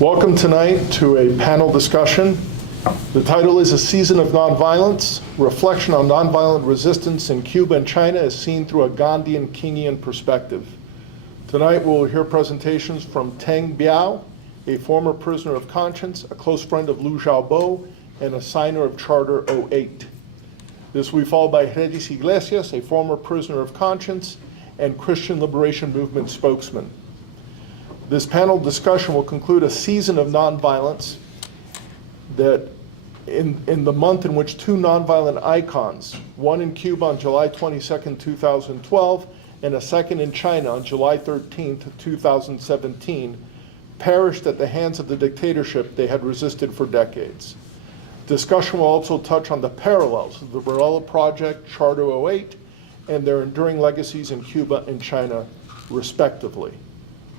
Welcome tonight to a panel discussion. The title is A Season of Nonviolence, Reflection on Nonviolent Resistance in Cuba and China as seen through a Gandhian Kingian perspective. Tonight we'll hear presentations from Teng Biao, a former prisoner of conscience, a close friend of Liu Xiaobo, and a signer of Charter 08. This will be followed by Regis Iglesias, a former prisoner of conscience and Christian Liberation Movement spokesman. This panel discussion will conclude a season of nonviolence that in the month in which two nonviolent icons, one in Cuba on July 22nd, 2012, and a second in China on July 13th, 2017, perished at the hands of the dictatorship they had resisted for decades. Discussion will also touch on the parallels of the Varela Project, Charter 08, and their enduring legacies in Cuba and China, respectively.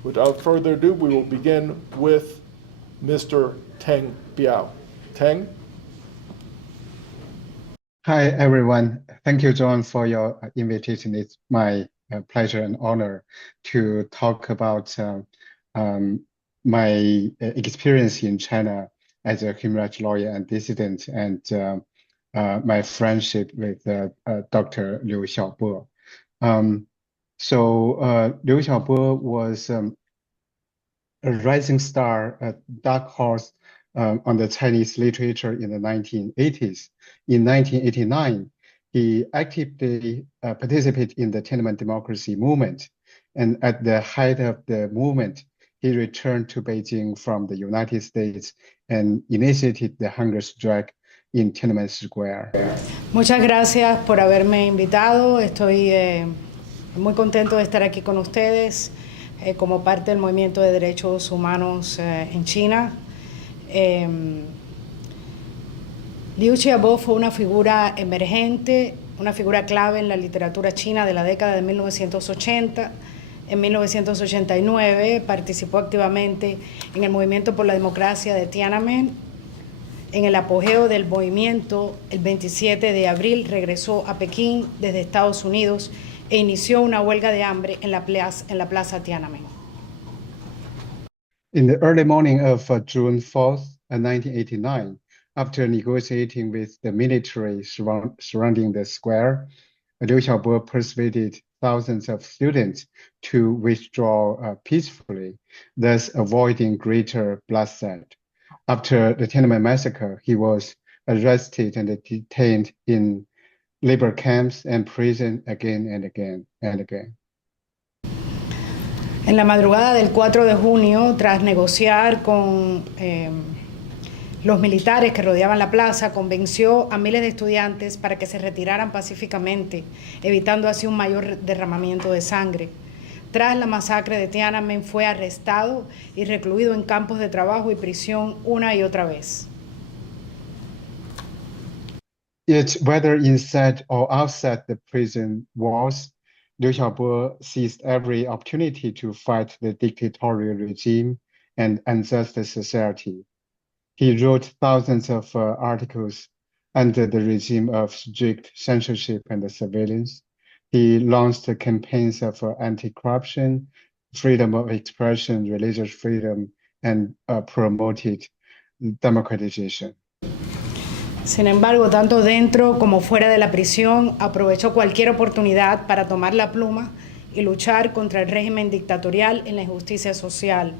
Without further ado, we will begin with Mr. Teng Biao. Teng? Hi, everyone. Thank you, John, for your invitation. It's my pleasure and honor to talk about my experience in China as a human rights lawyer and dissident, and my friendship with Dr. Liu Xiaobo. Liu Xiaobo was a rising star, a dark horse on the Chinese literature in the 1980s. In 1989, he actively participated in the Tiananmen democracy movement. And at the height of the movement, he returned to Beijing from the United States and initiated the hunger strike in Tiananmen Square. Muchas gracias por haberme invitado. Estoy muy contento de estar aquí con ustedes como parte del movimiento de derechos humanos en China. Liu Xiaobo fue una figura emergente, una figura clave en la literatura china de la década de 1980. En 1989 participó activamente en el movimiento por la democracia de Tiananmen. En el apogeo del movimiento, el 27 de abril regresó a Pekín desde Estados Unidos e inició una huelga de hambre en la plaza Tiananmen. In the early morning of June 4th, 1989, after negotiating with the military surrounding the square, Liu Xiaobo persuaded thousands of students to withdraw peacefully, thus avoiding greater bloodshed. After the Tiananmen massacre, he was arrested and detained in labor camps and prison again and again and again. En la madrugada del 4 de junio, tras negociar con los militares que rodeaban la plaza, convenció a miles de estudiantes para que se retiraran pacíficamente, evitando así un mayor derramamiento de sangre. Tras la masacre de Tiananmen, fue arrestado y recluido en campos de trabajo y prisión una y otra vez. Yet, whether inside or outside the prison walls, Liu Xiaobo seized every opportunity to fight the dictatorial regime and unjust society. He wrote thousands of articles under the regime of strict censorship and surveillance. He launched campaigns of anti-corruption, freedom of expression, religious freedom, and promoted democratization. Sin embargo, tanto dentro como fuera de la prisión, aprovechó cualquier oportunidad para tomar la pluma y luchar contra el régimen dictatorial y la injusticia social.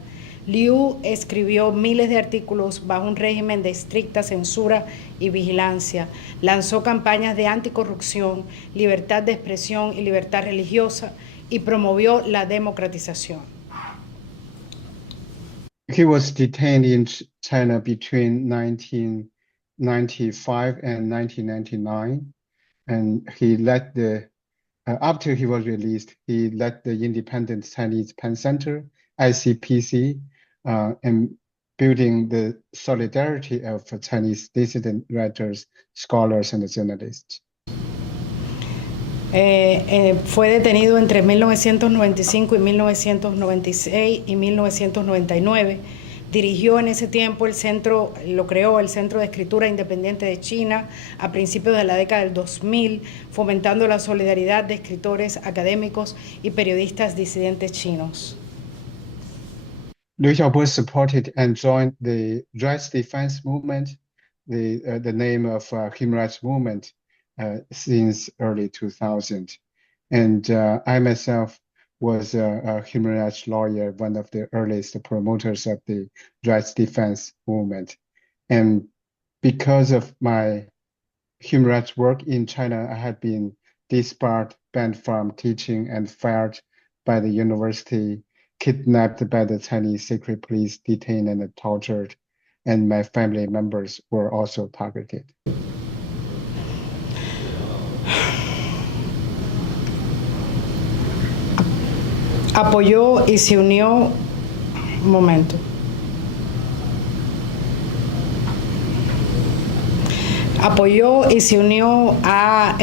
Liu escribió miles de artículos bajo un régimen de estricta censura y vigilancia. Lanzó campañas de anticorrupción, libertad de expresión y libertad religiosa y promovió la democratización. He was detained in China between 1995 and 1999, and he led the after he was released, he led the Independent Chinese Pen Center, ICPC, and building the solidarity of Chinese dissident writers, scholars, and journalists. Fue detenido entre 1995 y 1996 y 1999. Dirigió en ese tiempo lo creó el Centro de Escritura Independiente de China a principios de la década del 2000, fomentando la solidaridad de escritores, académicos y periodistas disidentes chinos. Liu Xiaobo supported and joined the rights defense movement, the name of human rights movement, since early 2000. And I myself was a human rights lawyer, one of the earliest promoters of the rights defense movement. And because of my human rights work in China, I had been disbarred, banned from teaching, and fired by the university, kidnapped by the Chinese secret police, detained and tortured, and my family members were also targeted. Apoyó y se unió, un momento. Apoyó y se unió a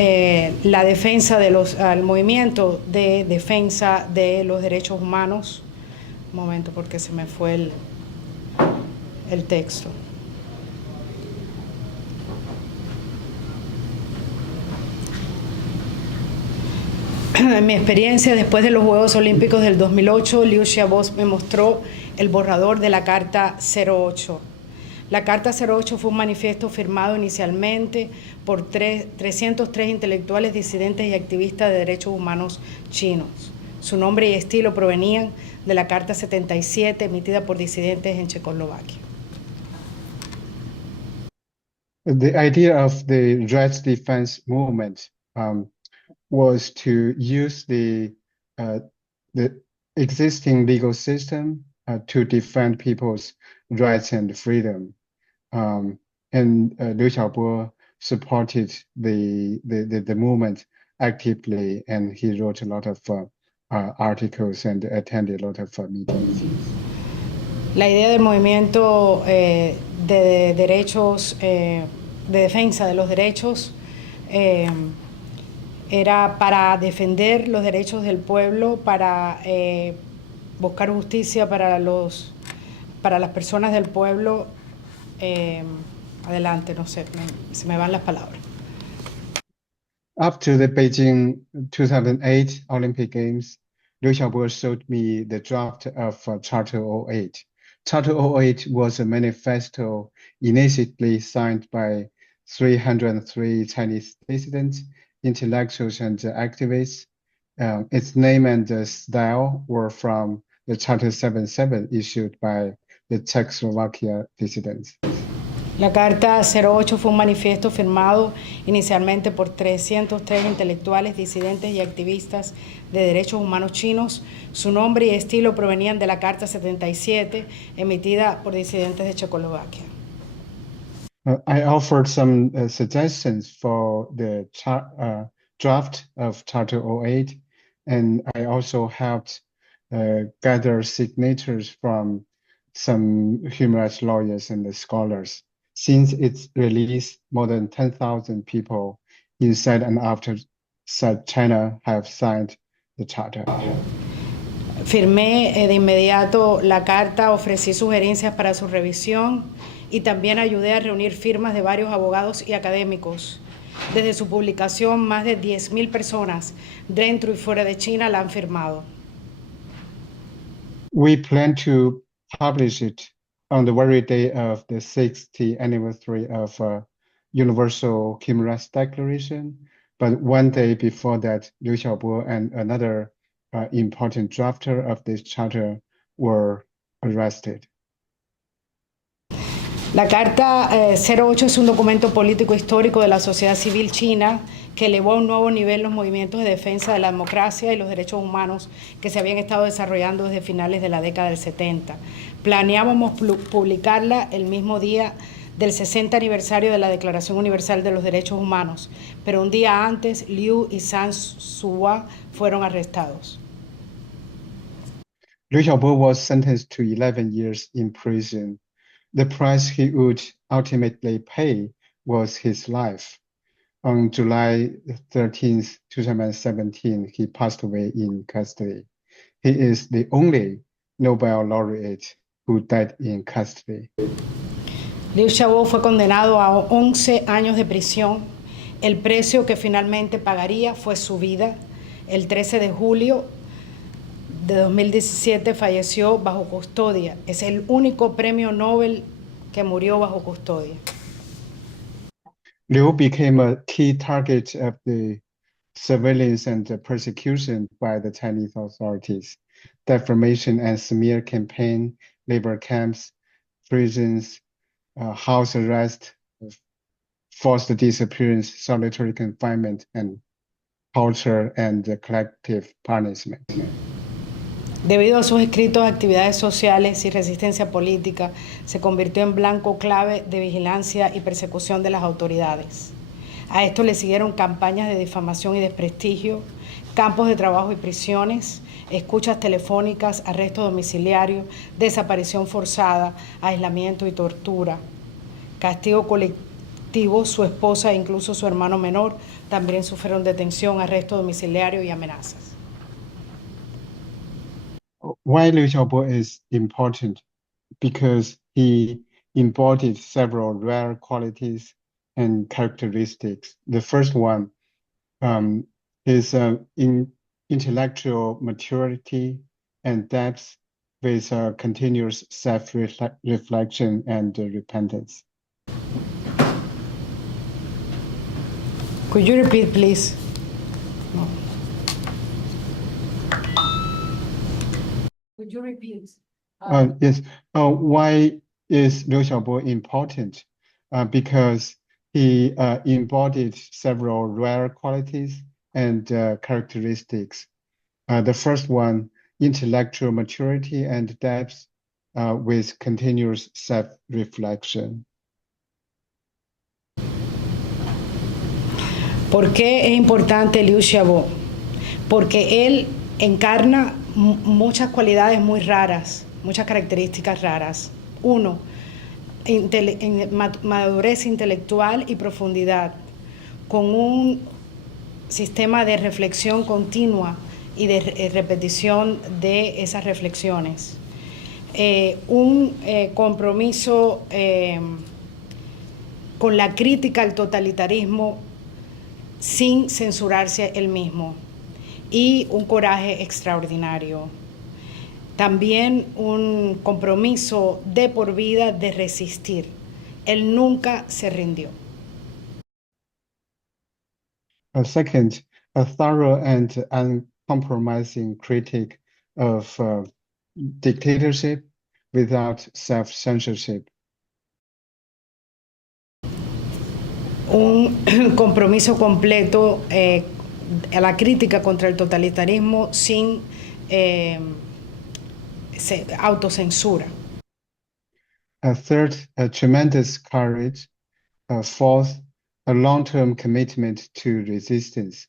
la defensa de al movimiento de defensa de los derechos humanos. Un momento, porque se me fue el texto. En mi experiencia, después de los Juegos Olímpicos del 2008, Liu Xiaobo me mostró el borrador de la Carta 08. La Carta 08 fue un manifiesto firmado inicialmente por 303 intelectuales, disidentes y activistas de derechos humanos chinos. Su nombre y estilo provenían de la Carta 77 emitida por disidentes en Checoslovaquia. The idea of the rights defense movement was to use the existing legal system to defend people's rights and freedom. And Liu Xiaobo supported the movement actively, and he wrote a lot of articles and attended a lot of meetings. La idea del movimiento de derechos, de defensa de los derechos, era para defender los derechos del pueblo, para buscar justicia para las personas del pueblo. Adelante, no sé, se me van las palabras. After the Beijing 2008 Olympic Games, Liu Xiaobo showed me the draft of Charter 08. Charter 08 was a manifesto initially signed by 303 Chinese dissidents, intellectuals, and activists. Its name and style were from the Charter 77 issued by the Czechoslovakia dissidents. La Carta 08 fue un manifiesto firmado inicialmente por 303 intelectuales, disidentes y activistas de derechos humanos chinos. Su nombre y estilo provenían de la Carta 77, emitida por disidentes de Checoslovaquia. I offered some suggestions for the draft of Charter 08, and I also helped gather signatures from some human rights lawyers and scholars. Since its release, more than 10,000 people inside and outside China have signed the charter. Firmé de inmediato la carta, ofrecí sugerencias para su revisión y también ayudé a reunir firmas de varios abogados y académicos. Desde su publicación, más de 10,000 personas dentro y fuera de China la han firmado. We plan to publish it on the very day of the 60th anniversary of Universal Human Rights Declaration. But one day before that, Liu Xiaobo and another important drafter of this charter were arrested. La Carta 08 es un documento político histórico de la sociedad civil china que elevó a un nuevo nivel los movimientos de defensa de la democracia y los derechos humanos que se habían estado desarrollando desde finales de la década del 70. Planeábamos publicarla el mismo día del 60 aniversario de la Declaración Universal de los Derechos Humanos, pero un día antes Liu y Zhang Zuo fueron arrestados. Liu Xiaobo was sentenced to 11 years in prison. The price he would ultimately pay was his life. On July 13th, 2017, he passed away in custody. He is the only Nobel laureate who died in custody. Liu Xiaobo fue condenado a 11 años de prisión. El precio que finalmente pagaría fue su vida. El 13 de julio de 2017 falleció bajo custodia. Es el único premio Nobel que murió bajo custodia. Liu became a key target of the surveillance and persecution by the Chinese authorities. Defamation and smear campaign, labor camps, prisons, house arrest, forced disappearance, solitary confinement, and torture and collective punishment. Debido a sus escritos, actividades sociales y resistencia política, se convirtió en blanco clave de vigilancia y persecución de las autoridades. A esto le siguieron campañas de difamación y desprestigio, campos de trabajo y prisiones, escuchas telefónicas, arresto domiciliario, desaparición forzada, aislamiento y tortura, castigo colectivo. Su esposa e incluso su hermano menor también sufrieron detención, arresto domiciliario y amenazas. Why Liu Xiaobo is important? Because he embodied several rare qualities and characteristics. The first one is intellectual maturity and depth with continuous self-reflection and repentance. Could you repeat, please? No. Could you repeat? Yes. Why is Liu Xiaobo important? Because he embodied several rare qualities and characteristics. The first one, intellectual maturity and depth with continuous self-reflection. ¿Por qué es importante Liu Xiaobo? Porque él encarna muchas cualidades muy raras, muchas características raras. Uno, madurez intelectual y profundidad, con un sistema de reflexión continua y de repetición de esas reflexiones. Un compromiso con la crítica al totalitarismo sin censurarse él mismo, y un coraje extraordinario. También un compromiso de por vida de resistir. Él nunca se rindió. Second, a thorough and uncompromising critic of dictatorship without self-censorship. Un compromiso completo a la crítica contra el totalitarismo sin autocensura. Third, a tremendous courage. Fourth, a long-term commitment to resistance.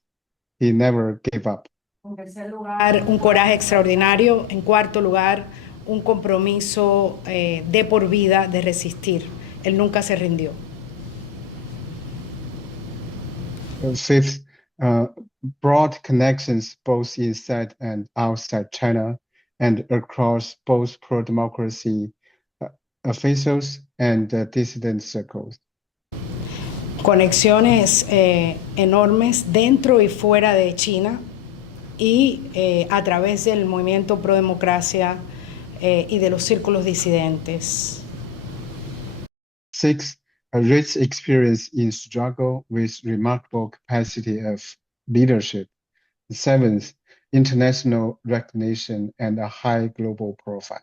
He never gave up. En tercer lugar, un coraje extraordinario. En cuarto lugar, un compromiso de por vida de resistir. Él nunca se rindió. Fifth, broad connections both inside and outside China and across both pro-democracy officials and dissident circles. Conexiones enormes dentro y fuera de China y a través del movimiento pro-democracia y de los círculos disidentes. Sixth, a rich experience in struggle with remarkable capacity of leadership. Seventh, international recognition and a high global profile.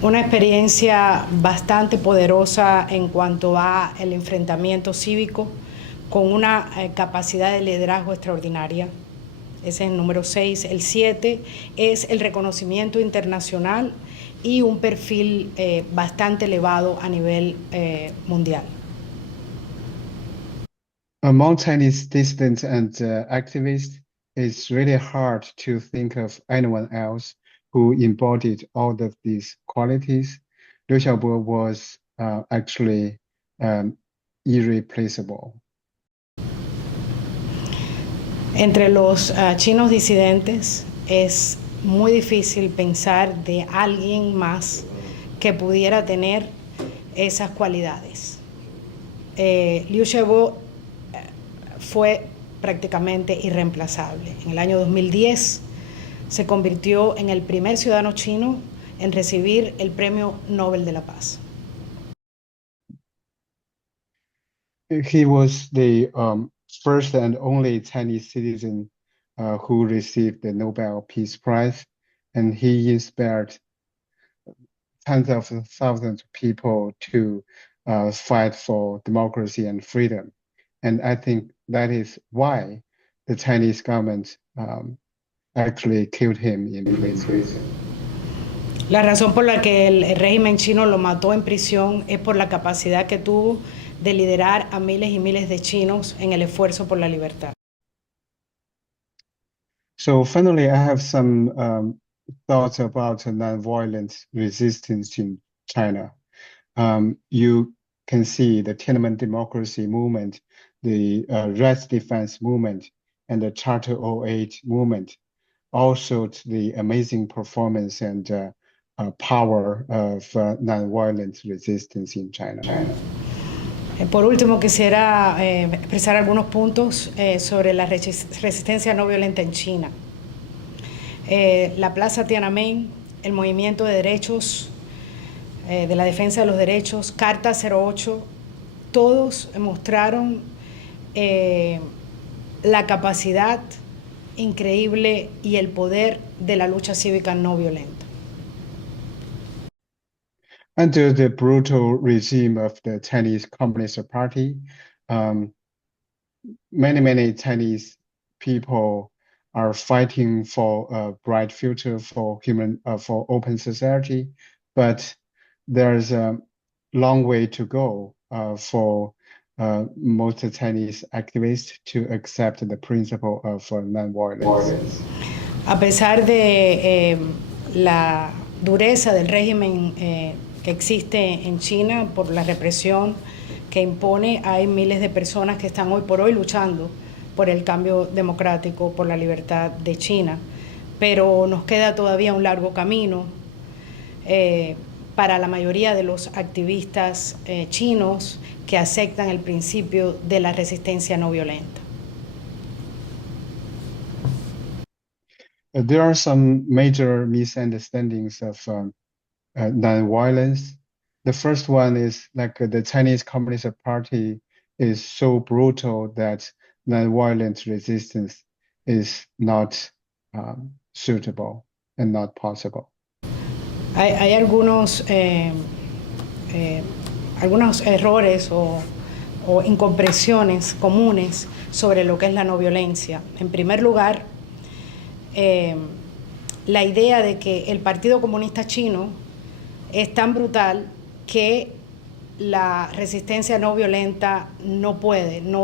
Una experiencia bastante poderosa en cuanto a el enfrentamiento cívico, con una capacidad de liderazgo extraordinaria. Ese es el número 6. El 7 es el reconocimiento internacional y un perfil bastante elevado a nivel mundial. Among Chinese dissidents and activists, it's really hard to think of anyone else who embodied all of these qualities. Liu Xiaobo was actually irreplaceable. Entre los chinos disidentes es muy difícil pensar de alguien más que pudiera tener esas cualidades. Liu Xiaobo fue prácticamente irreemplazable. En el año 2010 se convirtió en el primer ciudadano chino en recibir el Premio Nobel de la Paz. He was the first and only Chinese citizen who received the Nobel Peace Prize, and he inspired tens of thousands of people to fight for democracy and freedom. And I think that is why the Chinese government actually killed him in prison. La razón por la que el régimen chino lo mató en prisión es por la capacidad que tuvo de liderar a miles y miles de chinos en el esfuerzo por la libertad. So finally, I have some thoughts about nonviolent resistance in China. You can see the Tiananmen democracy movement, the rights defense movement, and the Charter 08 movement all showed the amazing performance and power of nonviolent resistance in China. Por último, quisiera expresar algunos puntos sobre la resistencia no violenta en China. La Plaza Tiananmen, el movimiento de derechos, de la defensa de los derechos, Carta 08, todos mostraron la capacidad increíble y el poder de la lucha cívica no violenta. Under the brutal regime of the Chinese Communist Party, many Chinese people are fighting for a bright future for open society, but there's a long way to go for most Chinese activists to accept the principle of nonviolence. A pesar de la dureza del régimen que existe en China por la represión que impone, hay miles de personas que están hoy por hoy luchando por el cambio democrático, por la libertad de China, pero nos queda todavía un largo camino para la mayoría de los activistas chinos que aceptan el principio de la resistencia no violenta. There are some major misunderstandings of nonviolence. The first one is like the Chinese Communist Party is so brutal that nonviolent resistance is not suitable and not possible. Hay algunos errores o incomprensiones comunes sobre lo que es la no violencia. En primer lugar, la idea de que el Partido Comunista Chino es tan brutal que la resistencia no violenta no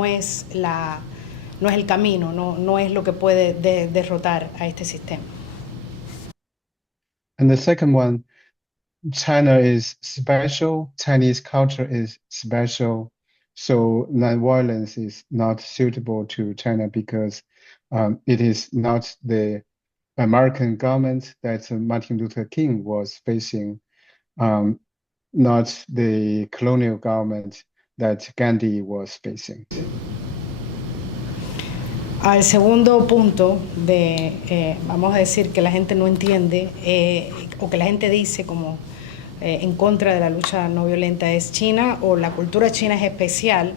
es el camino, no es lo que puede derrotar a este sistema. And the second one, China is special, Chinese culture is special, so nonviolence is not suitable to China because it is not the American government that Martin Luther King was facing, not the colonial government that Gandhi was facing. Al segundo punto vamos a decir que la gente no entiende o que la gente dice como en contra de la lucha no violenta es China o la cultura china es especial.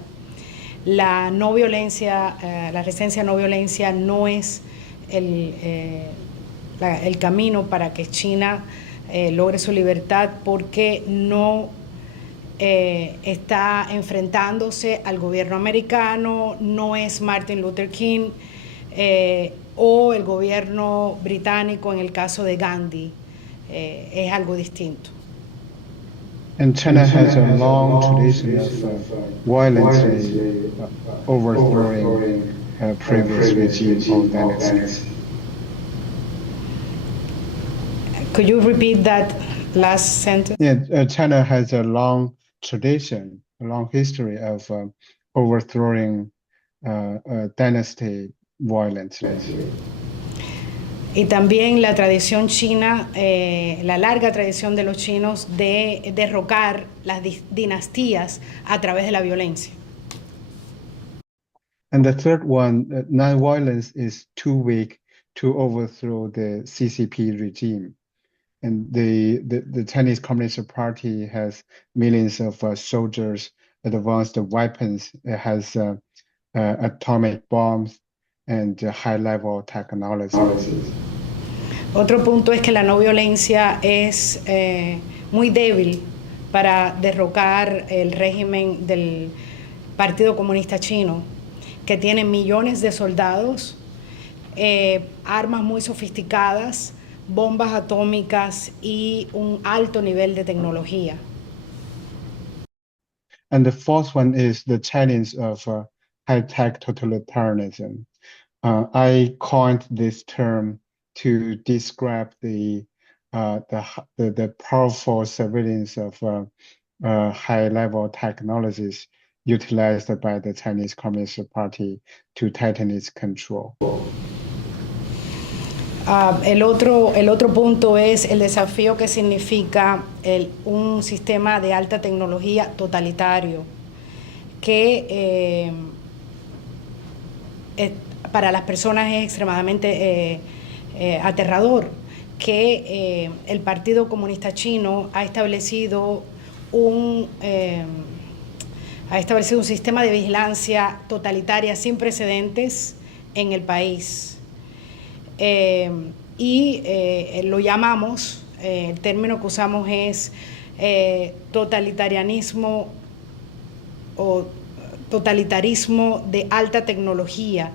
La no violencia, la resistencia no violencia no es el camino para que China logre su libertad porque no está enfrentándose al gobierno americano, no es Martin Luther King o el gobierno británico en el caso de Gandhi, es algo distinto. And China has a long tradition of violently overthrowing previous regime of dynasties. Could you repeat that last sentence? Yeah, China has a long tradition, a long history of overthrowing dynasty violently. Y también la tradición china, la larga tradición de los chinos de derrocar las dinastías a través de la violencia. And the third one, non-violence is too weak to overthrow the CCP regime. And the Chinese Communist Party has millions of soldiers, advanced weapons. It has atomic bombs and high-level technologies. Otro punto es que la no violencia es muy débil para derrocar el régimen del Partido Comunista Chino, que tiene millones de soldados, armas muy sofisticadas, bombas atómicas y un alto nivel de tecnología. And the fourth one is the challenge of high-tech totalitarianism. I coined this term to describe the powerful surveillance of high-level technologies utilized by the Chinese Communist Party to tighten its control. El otro punto es el desafío que significa un sistema de alta tecnología totalitario que para las personas es extremadamente aterrador, que el Partido Comunista Chino ha establecido un sistema de vigilancia totalitaria sin precedentes en el país. Lo llamamos, el término que usamos es totalitarianismo o totalitarismo de alta tecnología,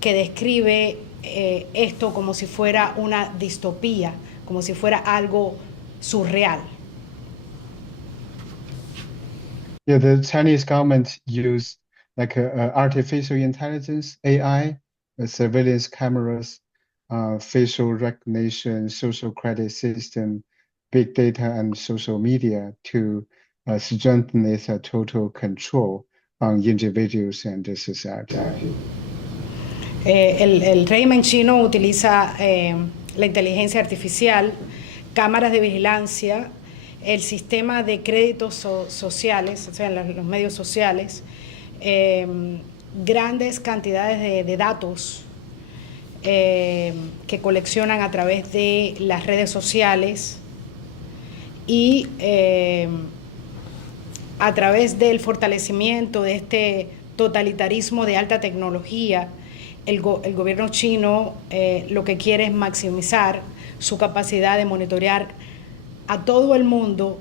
que describe esto como si fuera una distopía, como si fuera algo surreal. Yeah, the Chinese government used like artificial intelligence, AI, surveillance cameras, facial recognition, social credit system, big data, and social media to strengthen its total control on individuals and the society. El régimen chino utiliza la inteligencia artificial, cámaras de vigilancia, el sistema de créditos sociales, o sea, los medios sociales, grandes cantidades de datos que coleccionan a través de las redes sociales y a través del fortalecimiento de este totalitarismo de alta tecnología, el gobierno chino lo que quiere es maximizar su capacidad de monitorear a todo el mundo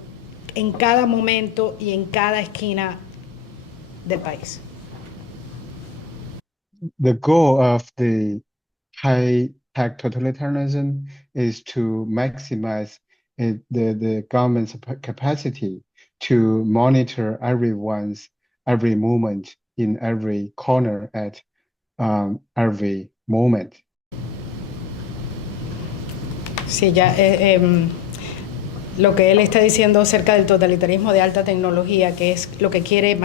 en cada momento y en cada esquina del país. The goal of the high-tech totalitarianism is to maximize the government's capacity to monitor everyone's every movement in every corner at every moment. Sí, ya lo que él está diciendo acerca del totalitarismo de alta tecnología, que es lo que quiere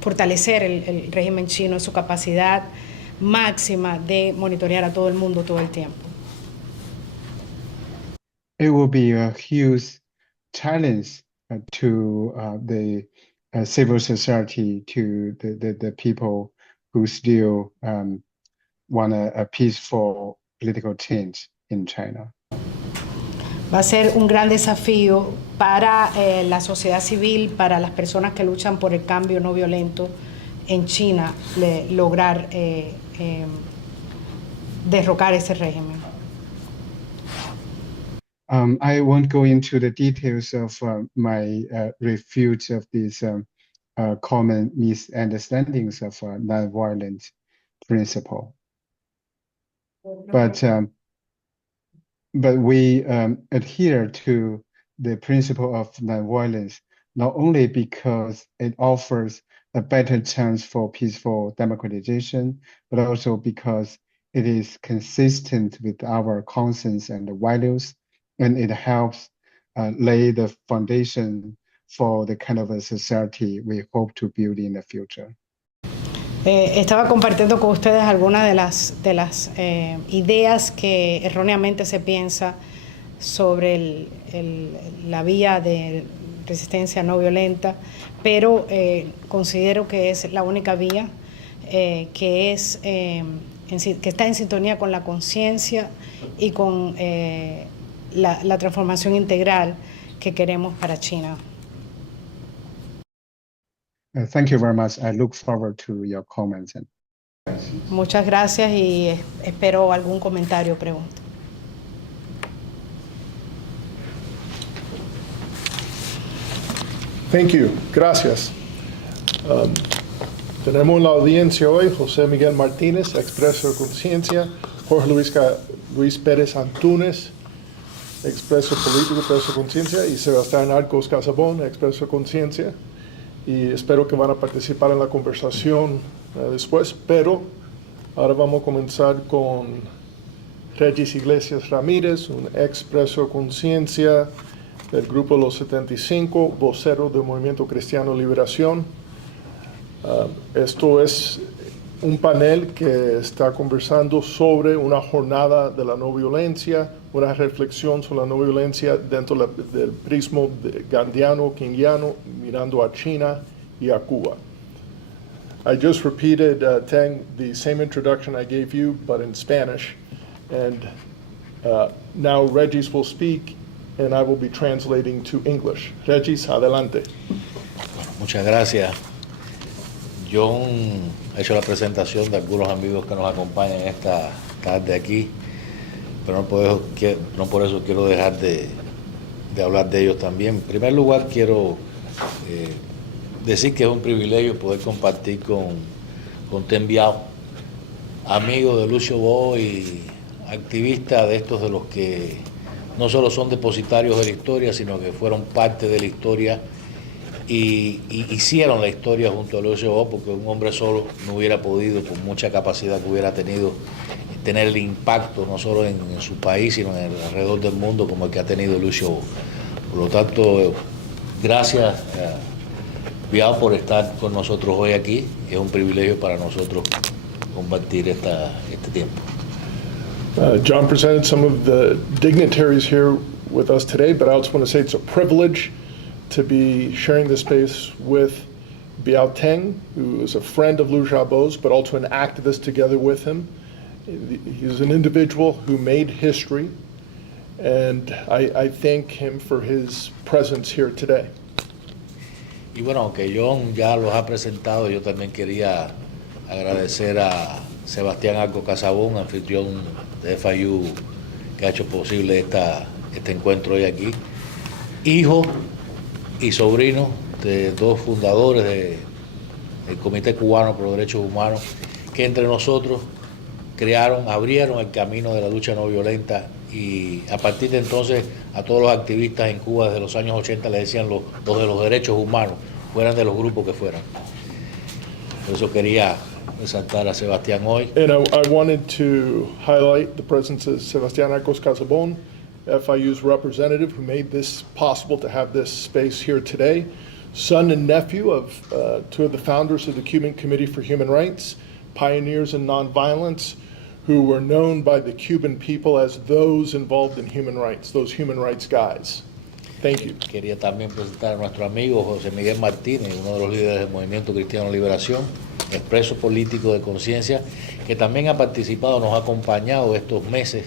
fortalecer el régimen chino, es su capacidad máxima de monitorear a todo el mundo todo el tiempo. It will be a huge challenge to the civil society, to the people who still want a peaceful political change in China. Va a ser un gran desafío para la sociedad civil, para las personas que luchan por el cambio no violento en China, lograr derrocar ese régimen. I won't go into the details of my refute of these common misunderstandings of nonviolent principle. But we adhere to the principle of nonviolence, not only because it offers a better chance for peaceful democratization, but also because it is consistent with our conscience and values, and it helps lay the foundation for the kind of a society we hope to build in the future. Estaba compartiendo con ustedes algunas de las ideas que erróneamente se piensa sobre la vía de resistencia no violenta, pero considero que es la única vía, que es que está en sintonía con la conciencia y con la transformación integral que queremos para China. Thank you very much. I look forward to your comments. Muchas gracias y espero algún comentario o pregunta. Thank you. Gracias. Tenemos en la audiencia hoy José Miguel Martínez, Expreso de Conciencia, Jorge Luis Pérez Antúnez, Expreso Político, Expreso de Conciencia, y Sebastián Arcos Casabón, Expreso de Conciencia. Y espero que van a participar en la conversación después, pero ahora vamos a comenzar con Regis Iglesias Ramírez, un expreso de conciencia del Grupo Los 75, vocero del Movimiento Cristiano Liberación. Esto es un panel que está conversando sobre una jornada de la no violencia, una reflexión sobre la no violencia dentro del prisma gandhiano, kingiano, mirando a China y a Cuba. I just repeated, Tang, the same introduction I gave you, but in Spanish. And now Regis will speak, and I will be translating to English. Regis, adelante. Bueno, muchas gracias. John ha hecho la presentación de algunos amigos que nos acompañan esta tarde aquí, pero no por eso quiero dejar de hablar de ellos también. En primer lugar, quiero decir que es un privilegio poder compartir con Ten Biao, amigo de Lucio Bo y activista de estos de los que no solo son depositarios de la historia, sino que fueron parte de la historia y hicieron la historia junto a Lucio Bo, porque un hombre solo no hubiera podido, con mucha capacidad que hubiera tenido, tener el impacto no solo en su país, sino alrededor del mundo como el que ha tenido Lucio Bo. Por lo tanto, gracias Biao por estar con nosotros hoy aquí. Es un privilegio para nosotros compartir este tiempo. John presented some of the dignitaries here with us today, but I also want to say it's a privilege to be sharing this space with Biao Teng, who is a friend of Liu Xiaobo's, but also an activist together with him. He's an individual who made history, and I thank him for his presence here today. Y bueno, aunque John ya los ha presentado, yo también quería agradecer a Sebastián Arco Casabón, anfitrión de FIU, que ha hecho posible este encuentro hoy aquí. Hijo y sobrino de dos fundadores del Comité Cubano por los Derechos Humanos, que entre nosotros abrieron el camino de la lucha no violenta, y a partir de entonces a todos los activistas en Cuba desde los años 80 le decían los de los derechos humanos, fueran de los grupos que fueran. Por eso quería resaltar a Sebastián hoy. And I wanted to highlight the presence of Sebastián Arcos Casabón, FIU's representative, who made this possible to have this space here today, son and nephew of two of the founders of the Cuban Committee for Human Rights, pioneers in nonviolence, who were known by the Cuban people as those involved in human rights, those human rights guys. Thank you. Quería también presentar a nuestro amigo José Miguel Martínez, uno de los líderes del Movimiento Cristiano Liberación, expreso político de conciencia, que también ha participado, nos ha acompañado estos meses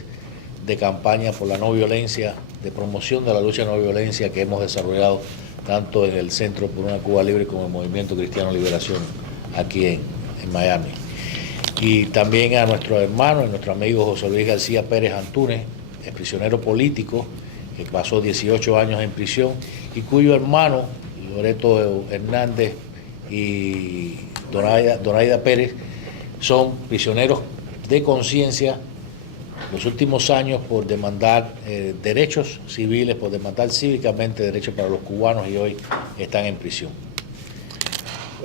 de campaña por la no violencia, de promoción de la lucha no violencia que hemos desarrollado tanto en el Centro por una Cuba Libre como en el Movimiento Cristiano Liberación aquí en Miami. Y también a nuestro hermano y nuestro amigo José Luis García Pérez Antúnez, el prisionero político que pasó 18 años en prisión y cuyo hermano Loreto Hernández y Donaida Pérez son prisioneros de conciencia los últimos años por demandar derechos civiles, por demandar cívicamente derechos para los cubanos, y hoy están en prisión.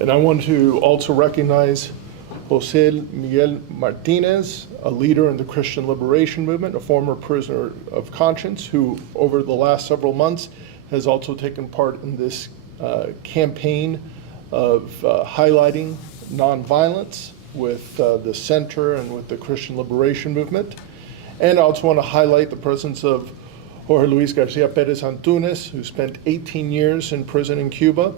And I want to also recognize José Miguel Martínez, a leader in the Christian Liberation Movement, a former prisoner of conscience, who over the last several months has also taken part in this campaign of highlighting nonviolence with the Center and with the Christian Liberation Movement. And I also want to highlight the presence of Jorge Luis García Pérez Antúnez, who spent 18 years in prison in Cuba,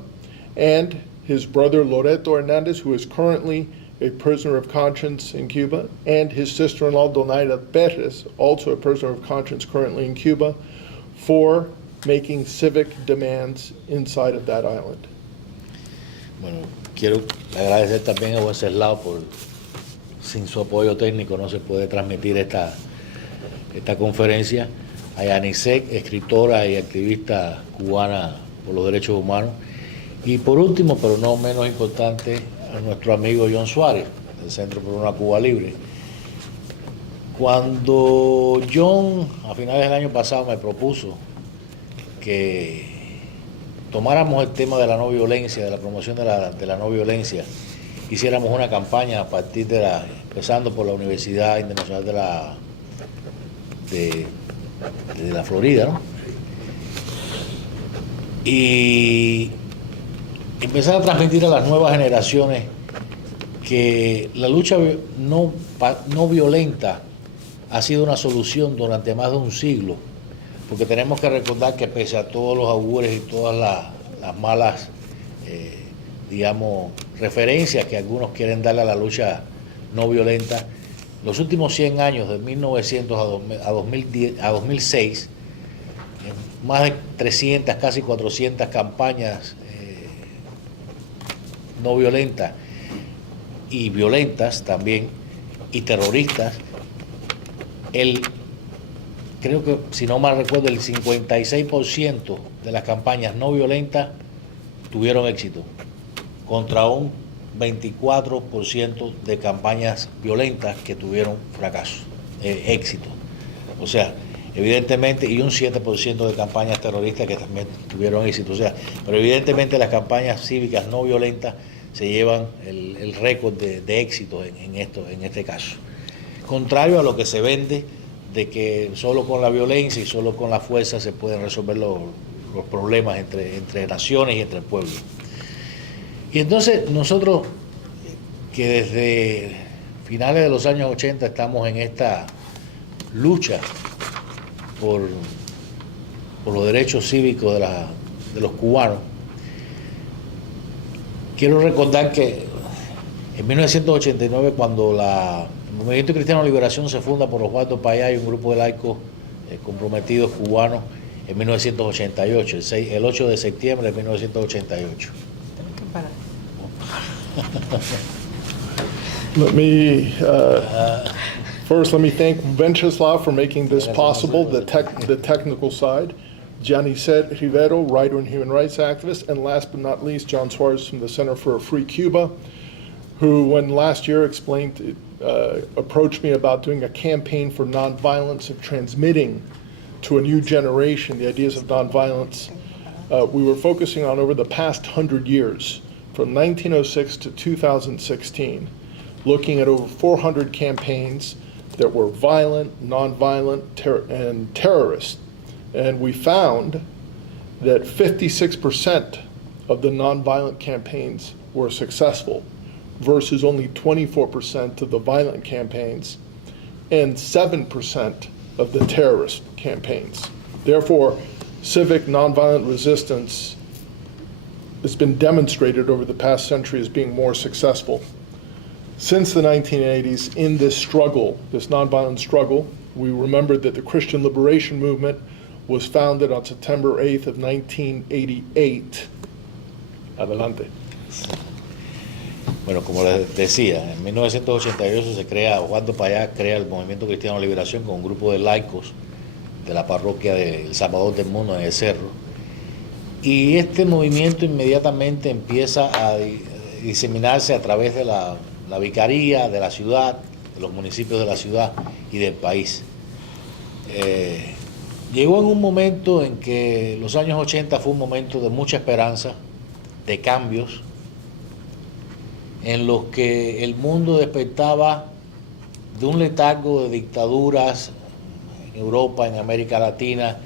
and his brother Loreto Hernández, who is currently a prisoner of conscience in Cuba, and his sister-in-law, Donaida Perez, also a prisoner of conscience currently in Cuba, for making civic demands inside of that island. Bueno, quiero agradecer también a Wenceslao por, sin su apoyo técnico no se puede transmitir esta conferencia, a Yanisek, escritora y activista cubana por los derechos humanos, y por último, pero no menos importante, a nuestro amigo John Suárez, del Centro por una Cuba Libre. Cuando John, a finales del año pasado, me propuso que tomáramos el tema de la no violencia, de la promoción de la no violencia, hiciéramos una campaña a partir empezando por la Universidad Internacional de la Florida, ¿no? Y empezar a transmitir a las nuevas generaciones que la lucha no violenta ha sido una solución durante más de un siglo, porque tenemos que recordar que pese a todos los augures y todas las malas, digamos, referencias que algunos quieren darle a la lucha no violenta, los últimos 100 años, de 1900 a 2006, más de 300, casi 400 campañas no violentas y violentas también, y terroristas. Creo que, si no mal recuerdo, el 56% de las campañas no violentas tuvieron éxito, contra un 24% de campañas violentas que tuvieron fracaso, éxito. O sea, evidentemente, y un 7% de campañas terroristas que también tuvieron éxito. O sea, pero evidentemente las campañas cívicas no violentas se llevan el récord de éxito en este caso. Contrario a lo que se vende, de que solo con la violencia y solo con la fuerza se pueden resolver los problemas entre naciones y entre pueblos. Y entonces nosotros, que desde finales de los años 80 estamos en esta lucha por los derechos cívicos de los cubanos, quiero recordar que en 1989, cuando el Movimiento Cristiano de Liberación se funda por Osvaldo Payá y un grupo de laicos comprometidos cubanos, en 1988, el 8 de septiembre de 1988. First, let me thank Wenceslao for making this possible, the technical side, Yanisek Rivero, writer and human rights activist, and last but not least, John Suarez from the Center for a Free Cuba, who, when last year approached me about doing a campaign for nonviolence, of transmitting to a new generation the ideas of nonviolence. We were focusing on over the past 100 years, from 1906 to 2016, looking at over 400 campaigns that were violent, nonviolent, and terrorist. And we found that 56% of the nonviolent campaigns were successful, versus only 24% of the violent campaigns and 7% of the terrorist campaigns. Therefore, civic nonviolent resistance has been demonstrated over the past century as being more successful. Since the 1980s, in this struggle, this nonviolent struggle, we remembered that the Christian Liberation Movement was founded on September 8th of 1988. Adelante. Bueno, como les decía, en 1988 Osvaldo Payá crea el Movimiento Cristiano de Liberación con un grupo de laicos de la parroquia de El Salvador del Mundo en el Cerro. Y este movimiento inmediatamente empieza a diseminarse a través de la vicaría, de la ciudad, de los municipios de la ciudad y del país. Llegó en un momento en que los años 80 fue un momento de mucha esperanza, de cambios, en los que el mundo despertaba de un letargo de dictaduras en Europa, en América Latina,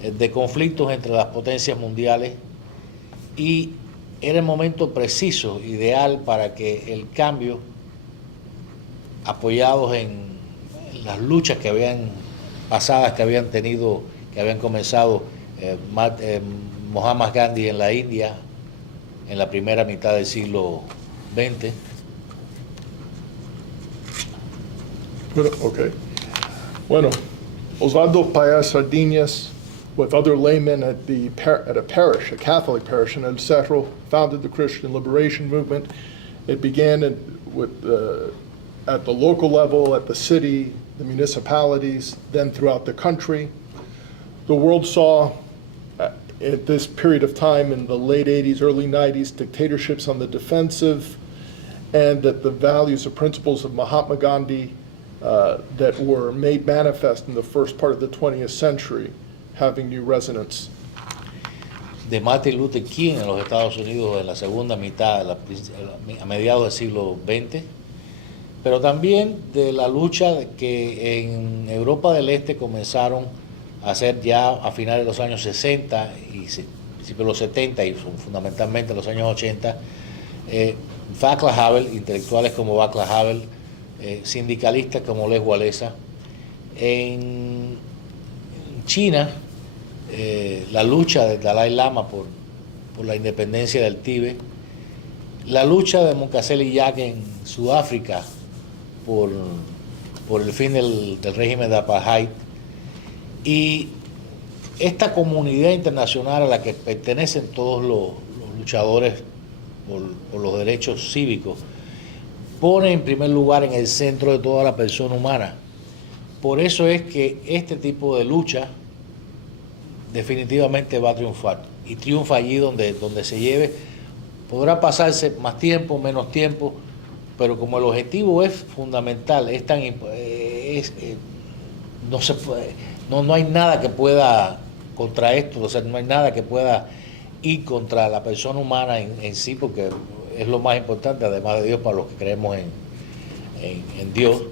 de conflictos entre las potencias mundiales, y era el momento preciso, ideal, para que el cambio, apoyados en las luchas que habían pasadas, que habían comenzado Mahatma Gandhi en la India en la primera mitad del siglo XX, Bueno, okay. Bueno, Osvaldo Payá Sardinas, with other laymen at a parish, a Catholic parish in El Cerro, founded the Christian Liberation Movement. It began at the local level, at the city, the municipalities, then throughout the country. The world saw, at this period of time in the late 80s, early 90s, dictatorships on the defensive, and that the values and principles of Mahatma Gandhi that were made manifest in the first part of the 20th century having new resonance. De Martin Luther King en los Estados Unidos en la segunda mitad, a mediados del siglo XX, pero también de la lucha que en Europa del Este comenzaron a hacer ya a finales de los años 60 y principios de los 70 y fundamentalmente en los años 80, Václav Havel, intelectuales como Václav Havel, sindicalistas como Lech Walesa. En China, la lucha del Dalai Lama por la independencia del Tíbet, la lucha de Mukasey Yak en Sudáfrica por el fin del régimen de apartheid, y esta comunidad internacional a la que pertenecen todos los luchadores por los derechos cívicos, pone en primer lugar en el centro de toda la persona humana. Por eso es que este tipo de lucha definitivamente va a triunfar, y triunfa allí donde se lleve. Podrá pasarse más tiempo, menos tiempo, pero como el objetivo es fundamental, no se puede, no hay nada que pueda contra esto, o sea, no hay nada que pueda ir contra la persona humana en sí, porque es lo más importante, además de Dios, para los que creemos en Dios.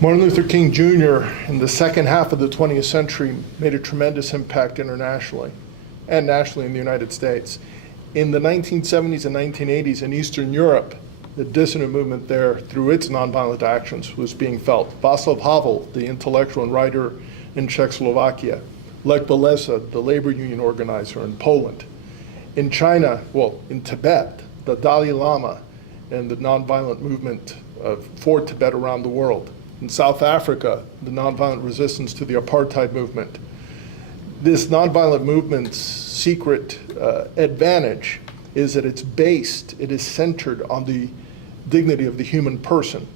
Martin Luther King Jr. in the second half of the 20th century made a tremendous impact internationally and nationally in the United States. In the 1970s and 1980s in Eastern Europe, the dissident movement there, through its nonviolent actions, was being felt. Václav Havel, the intellectual and writer in Czechoslovakia. Lech Walesa, the labor union organizer in Poland. In China, well, in Tibet, the Dalai Lama and the nonviolent movement for Tibet around the world. In South Africa, the nonviolent resistance to the apartheid movement. This nonviolent movement's secret advantage is that it is centered on the dignity of the human person,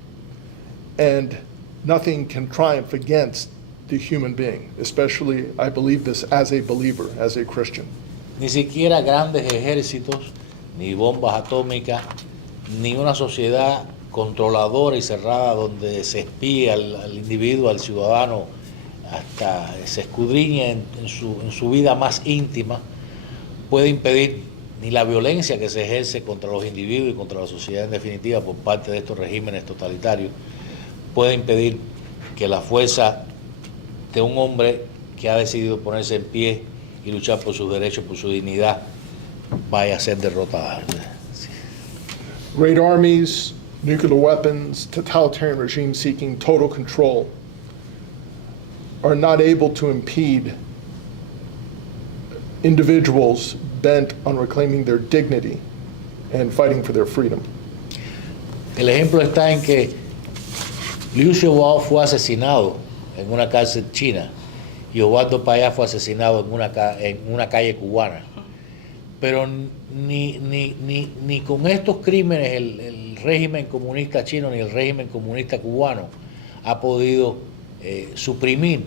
and nothing can triumph against the human being, especially, I believe this as a believer, as a Christian. Ni siquiera grandes ejércitos, ni bombas atómicas, ni una sociedad controladora y cerrada donde se espía al individuo, al ciudadano, hasta se escudriña en su vida más íntima, puede impedir ni la violencia que se ejerce contra los individuos y contra la sociedad en definitiva por parte de estos regímenes totalitarios, puede impedir que la fuerza de un hombre que ha decidido ponerse en pie y luchar por sus derechos, por su dignidad, vaya a ser derrotada. Great armies, nuclear weapons, totalitarian regimes seeking total control are not able to impede individuals bent on reclaiming their dignity and fighting for their freedom. El ejemplo está en que Liu Xiaobo fue asesinado en una cárcel china y Osvaldo Payá fue asesinado en una calle cubana. Pero ni con estos crímenes el régimen comunista chino ni el régimen comunista cubano ha podido suprimir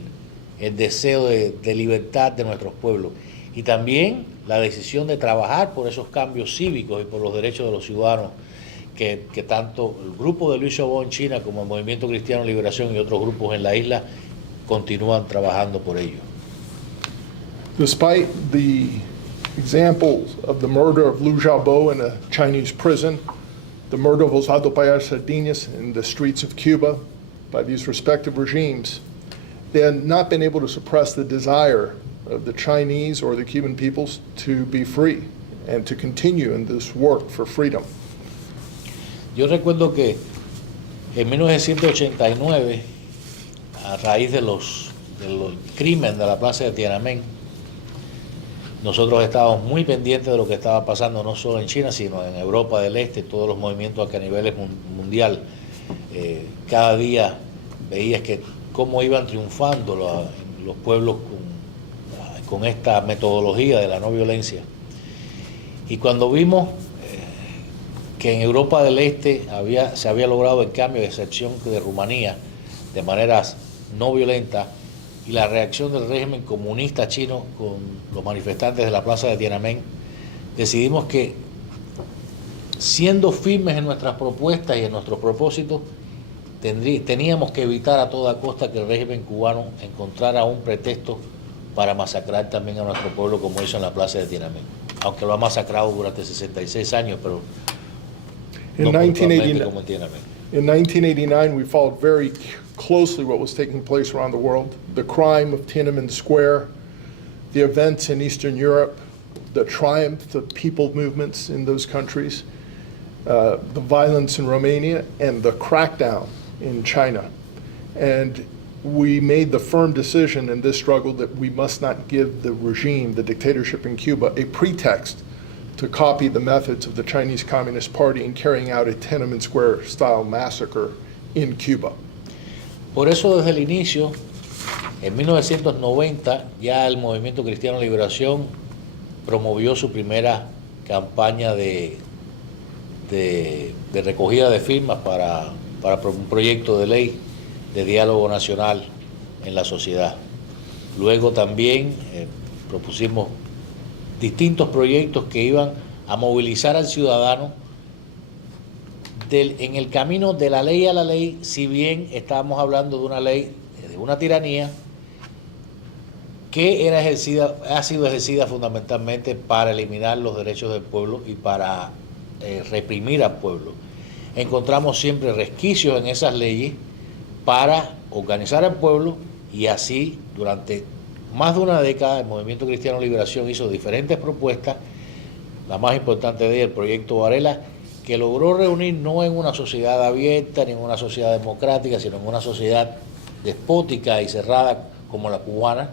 el deseo de libertad de nuestros pueblos, y también la decisión de trabajar por esos cambios cívicos y por los derechos de los ciudadanos que tanto el grupo de Liu Xiaobo en China como el Movimiento Cristiano de Liberación y otros grupos en la isla continúan trabajando por ello. Despite the examples of the murder of Liu Xiaobo in a Chinese prison, the murder of Osvaldo Payá Sardinas in the streets of Cuba by these respective regimes, they have not been able to suppress the desire of the Chinese or the Cuban peoples to be free and to continue in this work for freedom. Yo recuerdo que en 1989, a raíz de los crímenes de la plaza de Tiananmen, nosotros estábamos muy pendientes de lo que estaba pasando no solo en China, sino en Europa del Este, todos los movimientos que a nivel mundial. Cada día veías que cómo iban triunfando los pueblos con esta metodología de la no violencia. Y cuando vimos que en Europa del Este se había logrado el cambio, de excepción de Rumanía, de maneras no violentas, y la reacción del régimen comunista chino con los manifestantes de la plaza de Tiananmen, decidimos que, siendo firmes en nuestras propuestas y en nuestros propósitos, teníamos que evitar a toda costa que el régimen cubano encontrara un pretexto para masacrar también a nuestro pueblo, como hizo en la plaza de Tiananmen, aunque lo ha masacrado durante 66 años, pero no puntualmente como en Tiananmen. In 1989, we followed very closely what was taking place around the world. The crime of Tiananmen Square, the events in Eastern Europe, the triumph of people movements in those countries, the violence in Romania, and the crackdown in China. And we made the firm decision in this struggle that we must not give the regime, the dictatorship in Cuba, a pretext to copy the methods of the Chinese Communist Party in carrying out a Tiananmen Square-style massacre in Cuba. Por eso, desde el inicio, en 1990, ya el Movimiento Cristiano Liberación promovió su primera campaña de recogida de firmas para un proyecto de ley de diálogo nacional en la sociedad. Luego también propusimos distintos proyectos que iban a movilizar al ciudadano en el camino de la ley a la ley, si bien estábamos hablando de una ley, de una tiranía que ha sido ejercida fundamentalmente para eliminar los derechos del pueblo y para reprimir al pueblo. Encontramos siempre resquicios en esas leyes para organizar al pueblo, y así durante más de una década el Movimiento Cristiano Liberación hizo diferentes propuestas, la más importante de ellas el Proyecto Varela, que logró reunir no en una sociedad abierta ni en una sociedad democrática, sino en una sociedad despótica y cerrada como la cubana,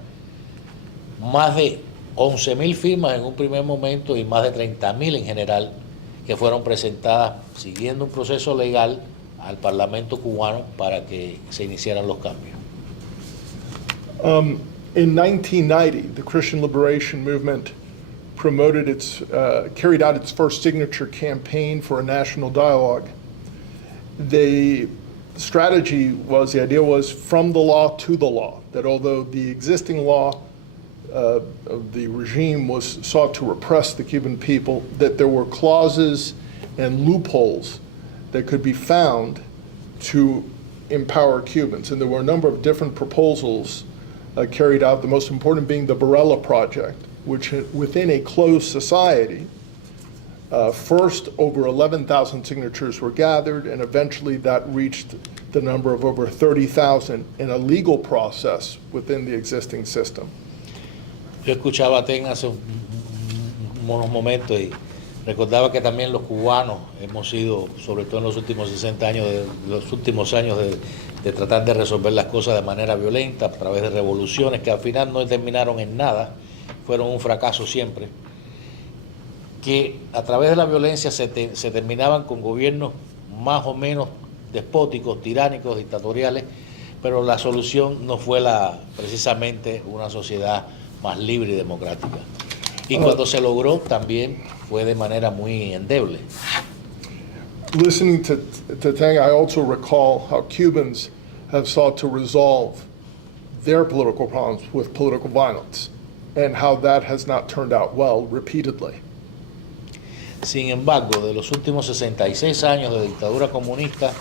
más de 11.000 firmas en un primer momento y más de 30.000 en general, que fueron presentadas siguiendo un proceso legal al Parlamento cubano para que se iniciaran los cambios. In 1990, the Christian Liberation Movement carried out its first signature campaign for a national dialogue. The idea was from the law to the law, that although the existing law of the regime sought to repress the Cuban people, that there were clauses and loopholes that could be found to empower Cubans. And there were a number of different proposals carried out, the most important being the Varela Project, which within a closed society, first over 11,000 signatures were gathered, and eventually that reached the number of over 30,000 in a legal process within the existing system. Yo escuchaba a TEN hace unos momentos y recordaba que también los cubanos hemos sido, sobre todo en los últimos 60 años, de tratar de resolver las cosas de manera violenta, a través de revoluciones que al final no terminaron en nada, fueron un fracaso siempre, que a través de la violencia se terminaban con gobiernos más o menos despóticos, tiránicos, dictatoriales, pero la solución no fue precisamente una sociedad más libre y democrática. Y cuando se logró también fue de manera muy endeble. Listening to Tang, I also recall how Cubans have sought to resolve their political problems with political violence, and how that has not turned out well repeatedly. Sin embargo, de los últimos 66 años de dictadura comunista,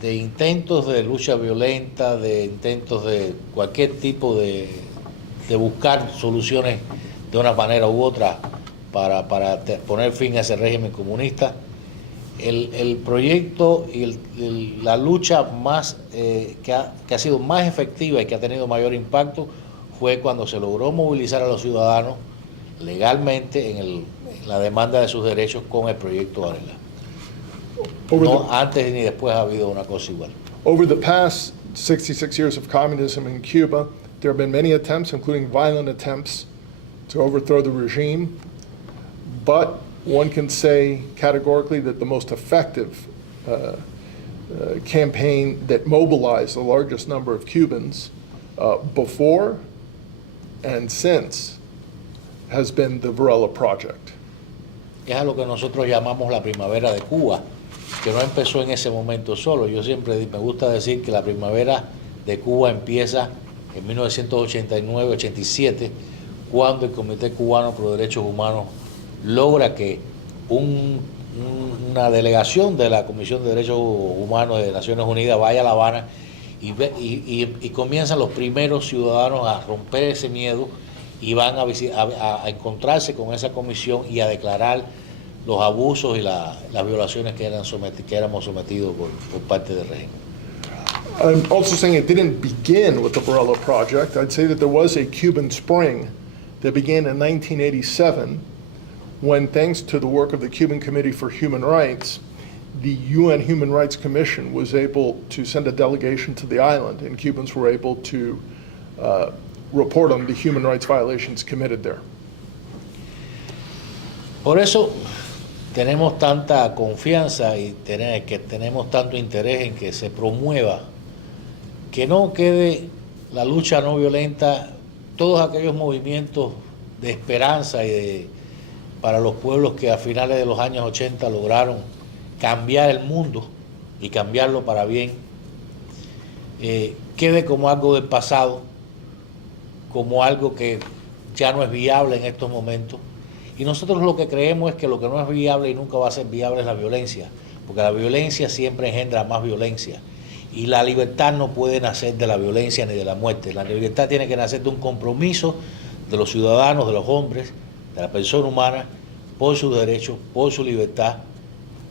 de intentos de lucha violenta, de intentos de cualquier tipo de buscar soluciones de una manera u otra para poner fin a ese régimen comunista, el proyecto y la lucha más que ha sido más efectiva y que ha tenido mayor impacto fue cuando se logró movilizar a los ciudadanos legalmente en la demanda de sus derechos con el proyecto Varela. No antes ni después ha habido una cosa igual. Over the past 66 years of communism in Cuba, there have been many attempts, including violent attempts, to overthrow the regime, but one can say categorically that the most effective campaign that mobilized the largest number of Cubans before and since has been the Varela Project. Es a lo que nosotros llamamos la primavera de Cuba, que no empezó en ese momento solo. Yo siempre me gusta decir que la primavera de Cuba empieza en 1989-87, cuando el Comité Cubano por los Derechos Humanos logra que una delegación de la Comisión de Derechos Humanos de Naciones Unidas vaya a La Habana y comienzan los primeros ciudadanos a romper ese miedo y van a encontrarse con esa comisión y a declarar los abusos y las violaciones que éramos sometidos por parte del régimen. I'm also saying it didn't begin with the Varela Project. I'd say that there was a Cuban Spring that began in 1987 when, thanks to the work of the Cuban Committee for Human Rights, the UN Human Rights Commission was able to send a delegation to the island, and Cubans were able to report on the human rights violations committed there. Por eso tenemos tanta confianza y tenemos tanto interés en que se promueva, que no quede la lucha no violenta, todos aquellos movimientos de esperanza para los pueblos que a finales de los años 80 lograron cambiar el mundo y cambiarlo para bien, quede como algo del pasado, como algo que ya no es viable en estos momentos. Y nosotros lo que creemos es que lo que no es viable y nunca va a ser viable es la violencia, porque la violencia siempre engendra más violencia. Y la libertad no puede nacer de la violencia ni de la muerte. La libertad tiene que nacer de un compromiso de los ciudadanos, de los hombres, de la persona humana, por sus derechos, por su libertad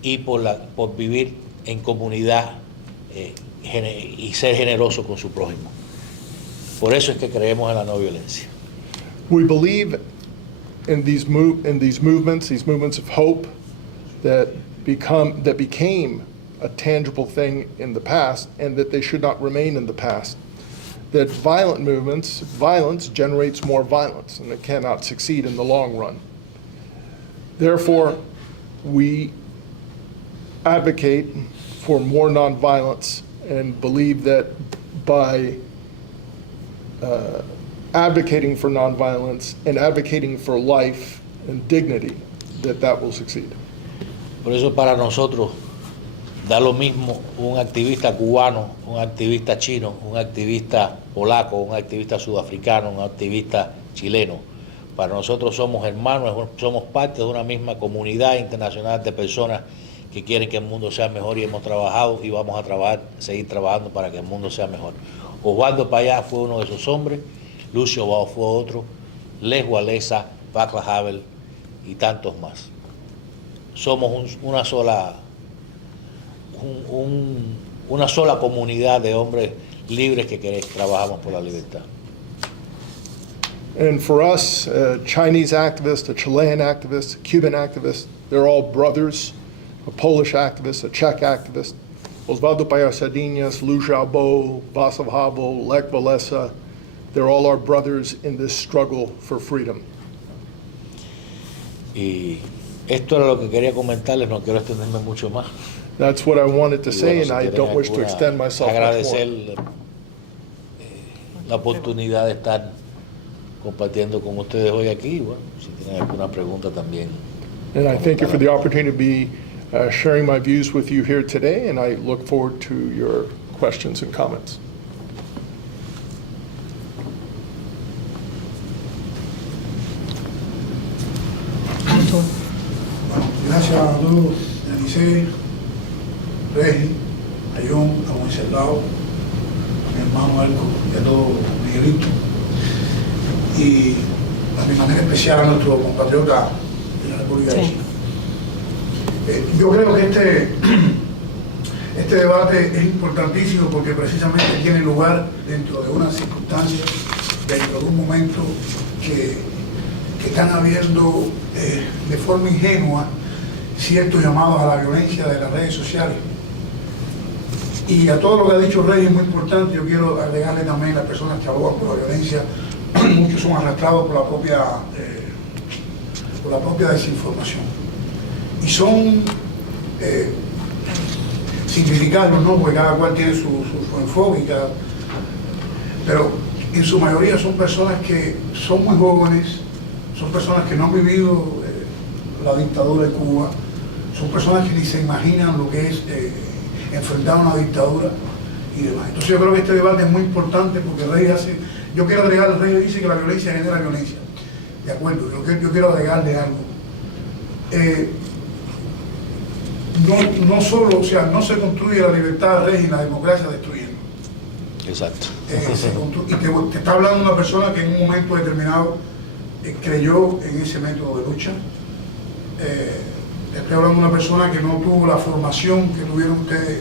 y por vivir en comunidad y ser generoso con su prójimo. Por eso es que creemos en la no violencia. We believe in these movements of hope that became a tangible thing in the past, and that they should not remain in the past. That violence generates more violence, and it cannot succeed in the long run. Therefore, we advocate for more nonviolence and believe that by advocating for nonviolence and advocating for life and dignity, that will succeed. Por eso para nosotros da lo mismo un activista cubano, un activista chino, un activista polaco, un activista sudafricano, un activista chileno. Para nosotros somos hermanos, somos parte de una misma comunidad internacional de personas que quieren que el mundo sea mejor, y hemos trabajado y vamos a seguir trabajando para que el mundo sea mejor. Osvaldo Payá fue uno de esos hombres, Lucio Bao fue otro, Lech Walesa, Václav Havel y tantos más. Somos una sola comunidad de hombres libres que trabajamos por la libertad. And for us, Chinese activists, a Chilean activist, a Cuban activist, they're all brothers. A Polish activist, a Czech activist, Osvaldo Payá Sardiñas, Liu Xiaobo, Václav Havel, Lech Walesa, they're all our brothers in this struggle for freedom. Y esto era lo que quería comentarles, no quiero extenderme mucho más. That's what I wanted to say, Bueno, and I don't wish to extend myself much agradecer more. La oportunidad de estar compartiendo con ustedes hoy aquí. Bueno, si tienen alguna pregunta también. And I thank you for the opportunity to be sharing my views with you here today, and I look forward to your questions and comments. Gracias a todos, Yanisé, Regi, Ayón, a Monserrao, a mi hermano Marco y a todo Miguelito. Y a mi manera especial a nuestro compatriota de la República de China. Yo creo que este debate es importantísimo porque precisamente tiene lugar dentro de unas circunstancias, dentro de un momento que están habiendo de forma ingenua ciertos llamados a la violencia de las redes sociales. Y a todo lo que ha dicho Rey es muy importante. Yo quiero agregarle también las personas que abogan por la violencia. Muchos son arrastrados por la propia por la propia desinformación. Y son, sin criticarlos, ¿no? Porque cada cual tiene su enfoque, pero en su mayoría son personas que son muy jóvenes, son personas que no han vivido la dictadura de Cuba, son personas que ni se imaginan lo que es enfrentar una dictadura y demás. Entonces yo creo que este debate es muy importante porque el rey yo quiero agregar, el rey dice que la violencia genera violencia. De acuerdo, yo quiero agregarle algo. No solo, o sea, no se construye la libertad, rey, y la democracia destruyendo. Exacto. Y te está hablando una persona que en un momento determinado creyó en ese método de lucha. Estoy hablando de una persona que no tuvo la formación que tuvieron ustedes,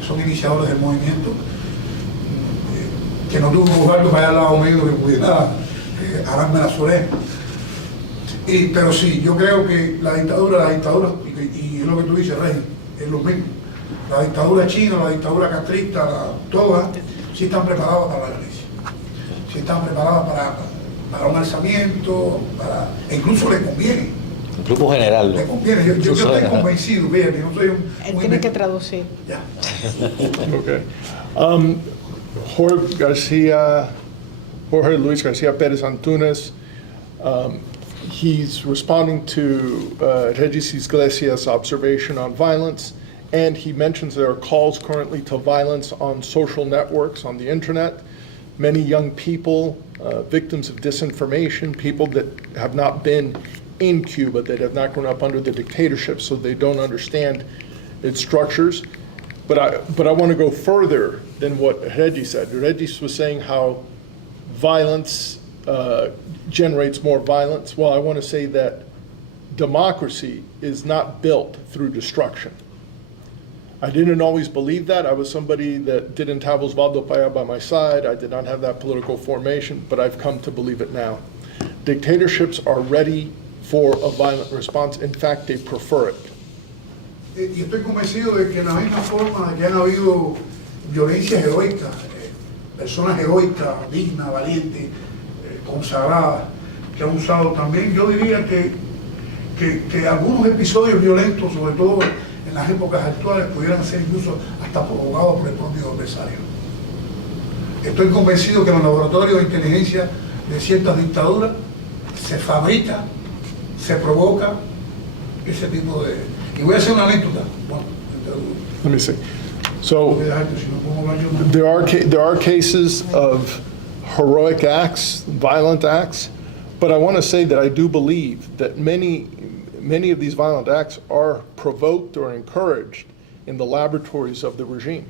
que son iniciadores del movimiento, que no tuvo un lugar para allá al lado mío que pudiera agarrarme las orejas. Pero sí, yo creo que la dictadura, y es lo que tú dices, Rey, es lo mismo. La dictadura china, la dictadura castrista, todas, sí están preparadas para la violencia. Sí están preparadas para un alzamiento, e incluso le conviene. El grupo general. Le conviene. Yo estoy convencido, fíjate, no soy Él tiene que traducir. Ya. Okay. Jorge Luis Garcia Perez Antunes, he's responding to Regis Iglesias' observation on violence, and he mentions there are calls currently to violence on social networks, on the internet. Many young people, victims of disinformation, people that have not been in Cuba, that have not grown up under the dictatorship, so they don't understand its structures. But I want to go further than what Regis said. Regis was saying how violence generates more violence. Well, I want to say that democracy is not built through destruction. I didn't always believe that. I was somebody that didn't have Osvaldo Paya by my side. I did not have that political formation, but I've come to believe it now. Dictatorships are ready for a violent response. In fact, they prefer it. Y estoy convencido de que en la misma forma de que han habido violencias heroicas, personas heroicas, dignas, valientes, consagradas, que han usado también, yo diría que algunos episodios violentos, sobre todo en las épocas actuales, pudieran ser incluso hasta provocados por el propio adversario. Estoy convencido que en los laboratorios de inteligencia de ciertas dictaduras se fabrica, se provoca ese tipo de... Y voy a hacer una anécdota. Bueno, Let me see. So there are cases of heroic acts, violent acts, but I want to say that I do believe that many of these violent acts are provoked or encouraged in the laboratories of the regime.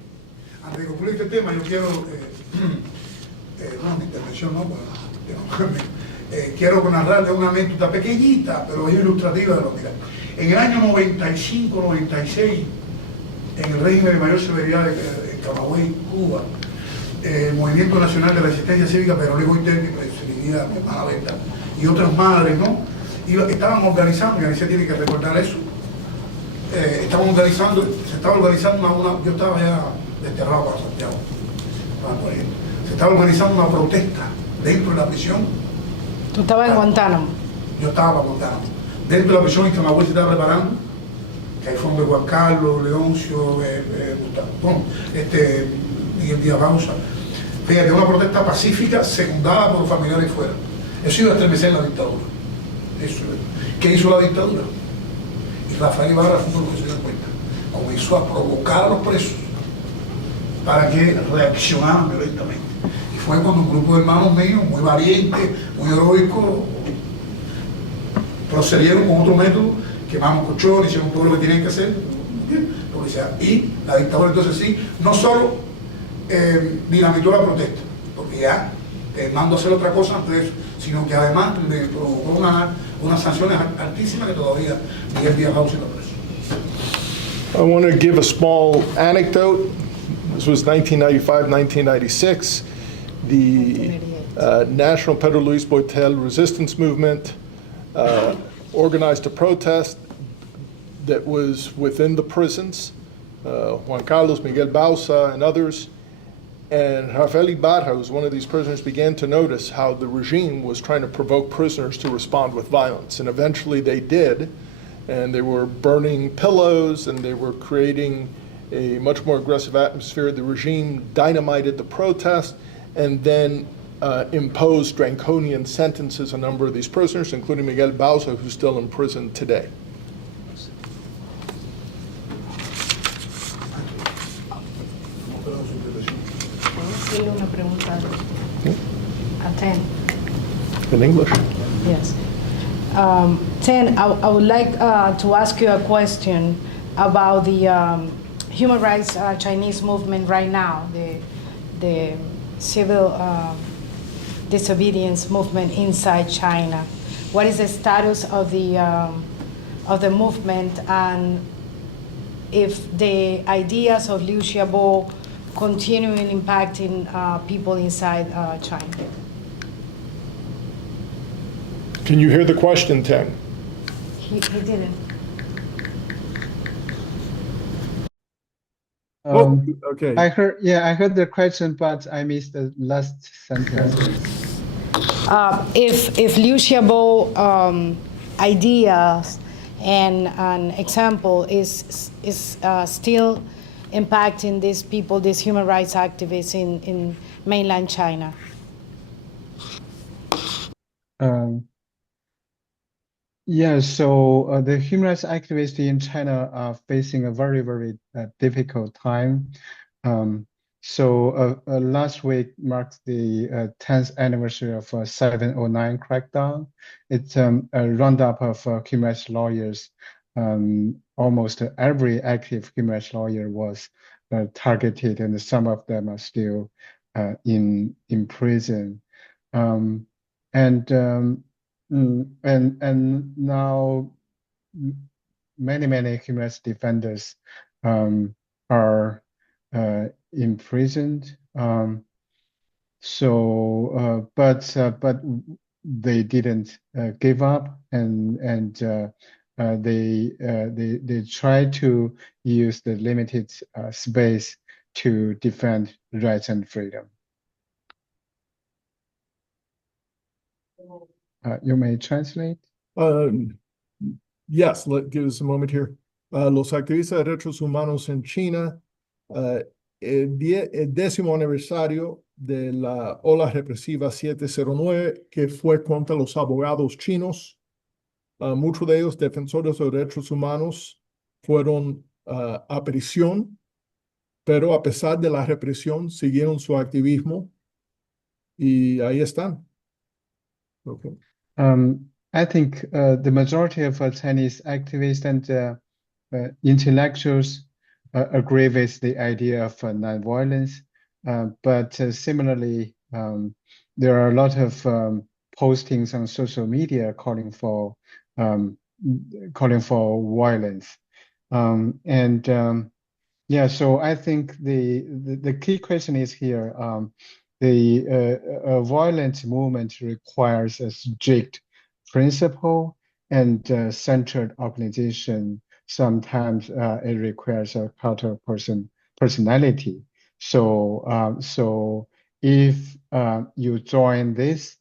Antes de concluir este tema, yo quiero, mi intervención no, quiero narrarle una anécdota pequeñita, pero es ilustrativa de lo que en el año 95-96, en el régimen de mayor severidad en Camagüey, Cuba, el Movimiento Nacional de Resistencia Cívica, Pedro Luis Boiterdi, presidida mi hermana Berta, y otras madres, ¿no? Estaban organizando, y Alicia tiene que recordar eso, se estaba organizando yo estaba ya desterrado para Santiago, se estaba organizando una protesta dentro de la prisión. Tú estabas en Guantánamo. Yo estaba para Guantánamo. Dentro de la prisión en Camagüey se estaba preparando, que ahí fue donde Juan Carlos, Leoncio, Miguel Díaz Bauza. Fíjate, una protesta pacífica secundada por los familiares fuera. Eso iba a estremecer la dictadura. ¿Qué hizo la dictadura? Y Rafael Ibarra fue lo que se dio cuenta. Comenzó a provocar a los presos para que reaccionaran violentamente. Y fue cuando un grupo de hermanos míos, muy valientes, muy heroicos, procedieron con otro método, quemaron colchones, hicieron todo lo que tenían que hacer, y la dictadura entonces sí, no solo dinamitó la protesta, porque ya mando a hacer otra cosa antes de eso, sino que además le provocó unas sanciones altísimas que todavía Miguel Díaz Bauza lo preso. I want to give a small anecdote. This was 1995, 1996. The National Pedro Luis Boitel resistance movement organized a protest that was within the prisons. Juan Carlos, Miguel Bauza, and others. And Rafael Ibarra, who's one of these prisoners, began to notice how the regime was trying to provoke prisoners to respond with violence. And eventually they did, and they were burning pillows and they were creating a much more aggressive atmosphere. The regime dynamited the protest and then imposed draconian sentences on a number of these prisoners, including Miguel Bauza, who's still in prison today. ¿Puedo hacerle una pregunta a Ten? In English. Yes. Ten, I would like to ask you a question about the human rights Chinese movement right now, the civil disobedience movement inside China. What is the status of the movement, and if the ideas of Liu Xiaobo continuing impacting people inside China? Can you hear the question, Teng? He didn't. Okay. I heard the question, but I missed the last sentence. If Liu Xiaobo ideas and an example is still impacting these people, these human rights activists in mainland China? So the human rights activists in China are facing a very, very difficult time. Last week marked the 10th anniversary of 709 crackdown. It's a roundup of human rights lawyers. Almost every active human rights lawyer was targeted, and some of them are still in prison. And now many human rights defenders are imprisoned. But they didn't give up, and they try to use the limited space to defend rights and freedom. You may translate. Yes, give us a moment here. Los activistas de derechos humanos en China, el 10º aniversario de la ola represiva 709, que fue contra los abogados chinos. Muchos de ellos, defensores de derechos humanos, fueron a prisión, pero a pesar de la represión, siguieron su activismo y ahí están. Okay. I think the majority of Chinese activists and intellectuals agree with the idea of nonviolence, but similarly, there are a lot of postings on social media calling for violence, so I think the key question is here. The violent movement requires a strict principle and centered organization. Sometimes it requires a cultural personality. So if you join this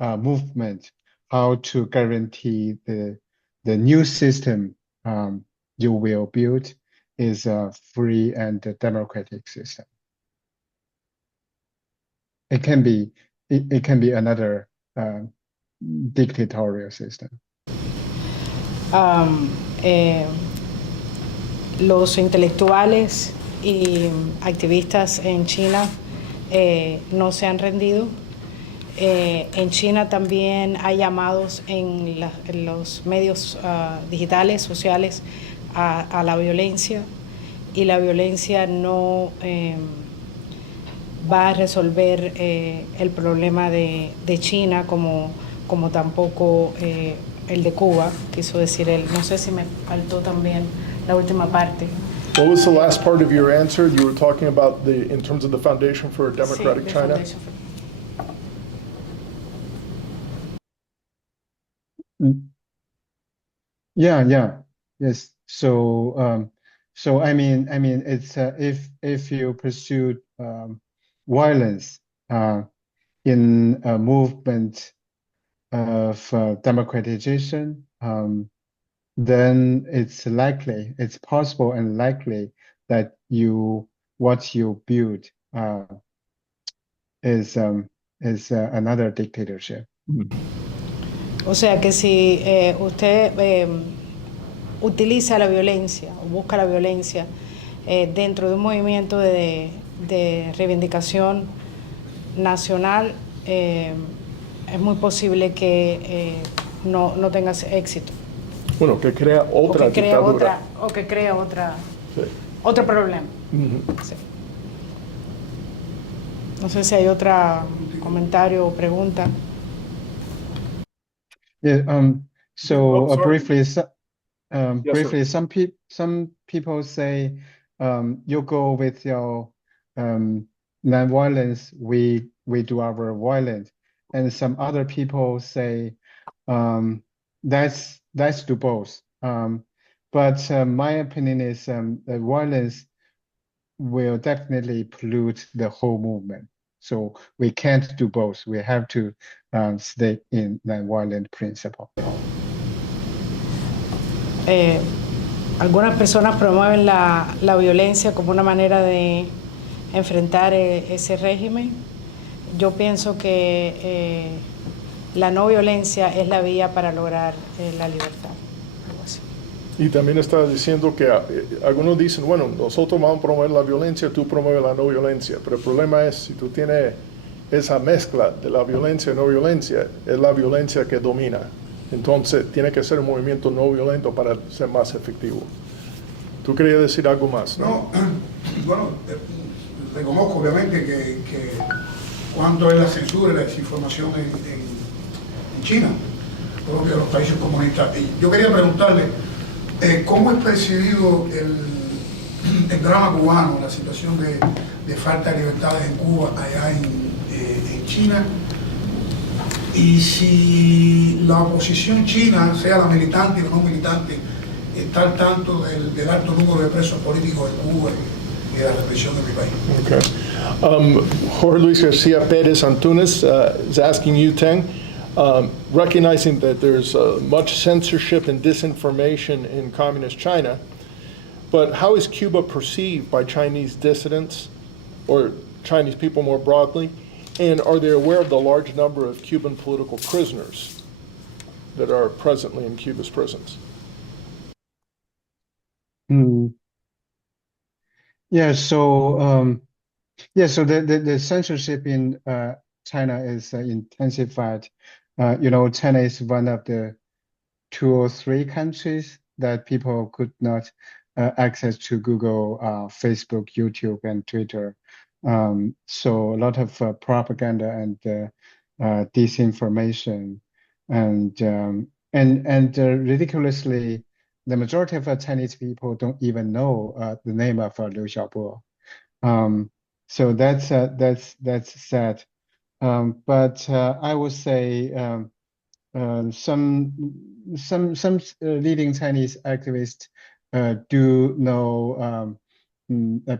movement, how to guarantee the new system you will build is a free and democratic system. It can be another dictatorial system. Los intelectuales y activistas en China no se han rendido. En China también hay llamados en los medios digitales, sociales, a la violencia, y la violencia no va a resolver el problema de China como tampoco el de Cuba, quiso decir él. No sé si me faltó también la última parte. What was the last part of your answer? You were talking about in terms of the Foundation for a Democratic Sí, China? Foundation for- Yes. So it's if you pursue violence in a movement of democratization, then it's possible and likely that what you build is another dictatorship. O sea que si usted utiliza la violencia o busca la violencia dentro de un movimiento de reivindicación nacional, es muy posible que no tengas éxito. Bueno, que crea otra dictadura. O que crea otra, Sí. otro problema. Ujú. Sí. No sé si hay otro comentario o pregunta. Yeah. So sorry. briefly, Yes, sir. some people say, you go with your non-violence, we do our violence, and some other people say, let's do both. But my opinion is the violence will definitely pollute the whole movement. So we can't do both. We have to stay in the violent principle. Algunas personas promueven la violencia como una manera de enfrentar ese régimen. Yo pienso que la no violencia es la vía para lograr la libertad. Algo así. Y también está diciendo que algunos dicen, bueno, nosotros vamos a promover la violencia, tú promueves la no violencia. Pero el problema es, si tú tienes esa mezcla de la violencia y no violencia, es la violencia que domina. Entonces, tiene que ser un movimiento no violento para ser más efectivo. ¿Tú querías decir algo más? No, bueno, reconozco obviamente que cuánto es la censura y la desinformación en China, propio de los países comunistas. Y yo quería preguntarle, ¿cómo es percibido el drama cubano, la situación de falta de libertades en Cuba, allá en China? Y si la oposición china, sea la militante o no militante, está al tanto del alto número de presos políticos en Cuba y de la represión en mi país. Okay. Jorge Luis Garcia Perez Antunes is asking you, Teng, recognizing that there's much censorship and disinformation in communist China, but how is Cuba perceived by Chinese dissidents or Chinese people more broadly? And are they aware of the large number of Cuban political prisoners that are presently in Cuba's prisons? Yeah, so the censorship in China is intensified. China is one of the 2 or 3 countries that people could not access to Google, Facebook, YouTube, and Twitter. So a lot of propaganda and disinformation, and ridiculously, the majority of Chinese people don't even know the name of Liu Xiaobo. So that's sad. But I would say some leading Chinese activists do know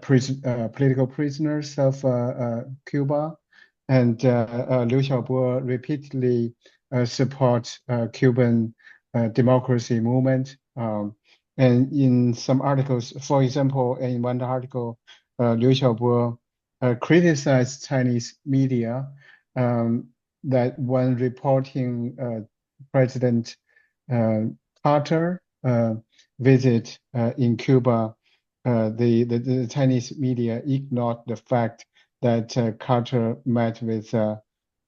political prisoners of Cuba, and Liu Xiaobo repeatedly support Cuban democracy movement. And in some articles, for example, in one article, Liu Xiaobo criticized Chinese media that when reporting President Carter visit in Cuba, the Chinese media ignored the fact that Carter met with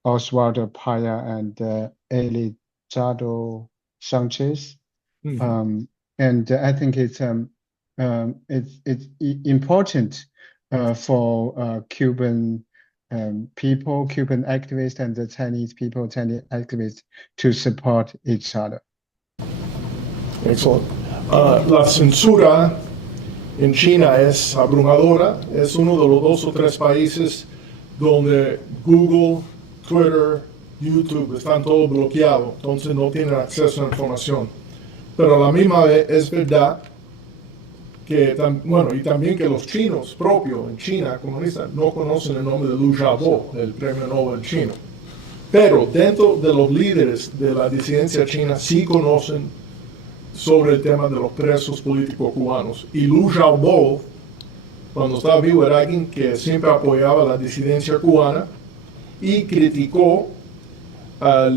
Oswaldo Paya and Elizondo Sanchez. Mm-hmm. And I think it's important for Cuban people, Cuban activists, and the Chinese people, Chinese activists to support each other. Excellent. La censura en China es abrumadora. Es uno de los 2 o 3 países donde Google, Twitter, YouTube están todos bloqueados, entonces no tienen acceso a la información. Pero a la misma vez es verdad bueno, y también que los chinos propios en China comunista no conocen el nombre de Liu Xiaobo, el premio Nobel chino. Pero dentro de los líderes de la disidencia china sí conocen sobre el tema de los presos políticos cubanos. Y Liu Xiaobo, cuando estaba vivo, era alguien que siempre apoyaba la disidencia cubana y criticó a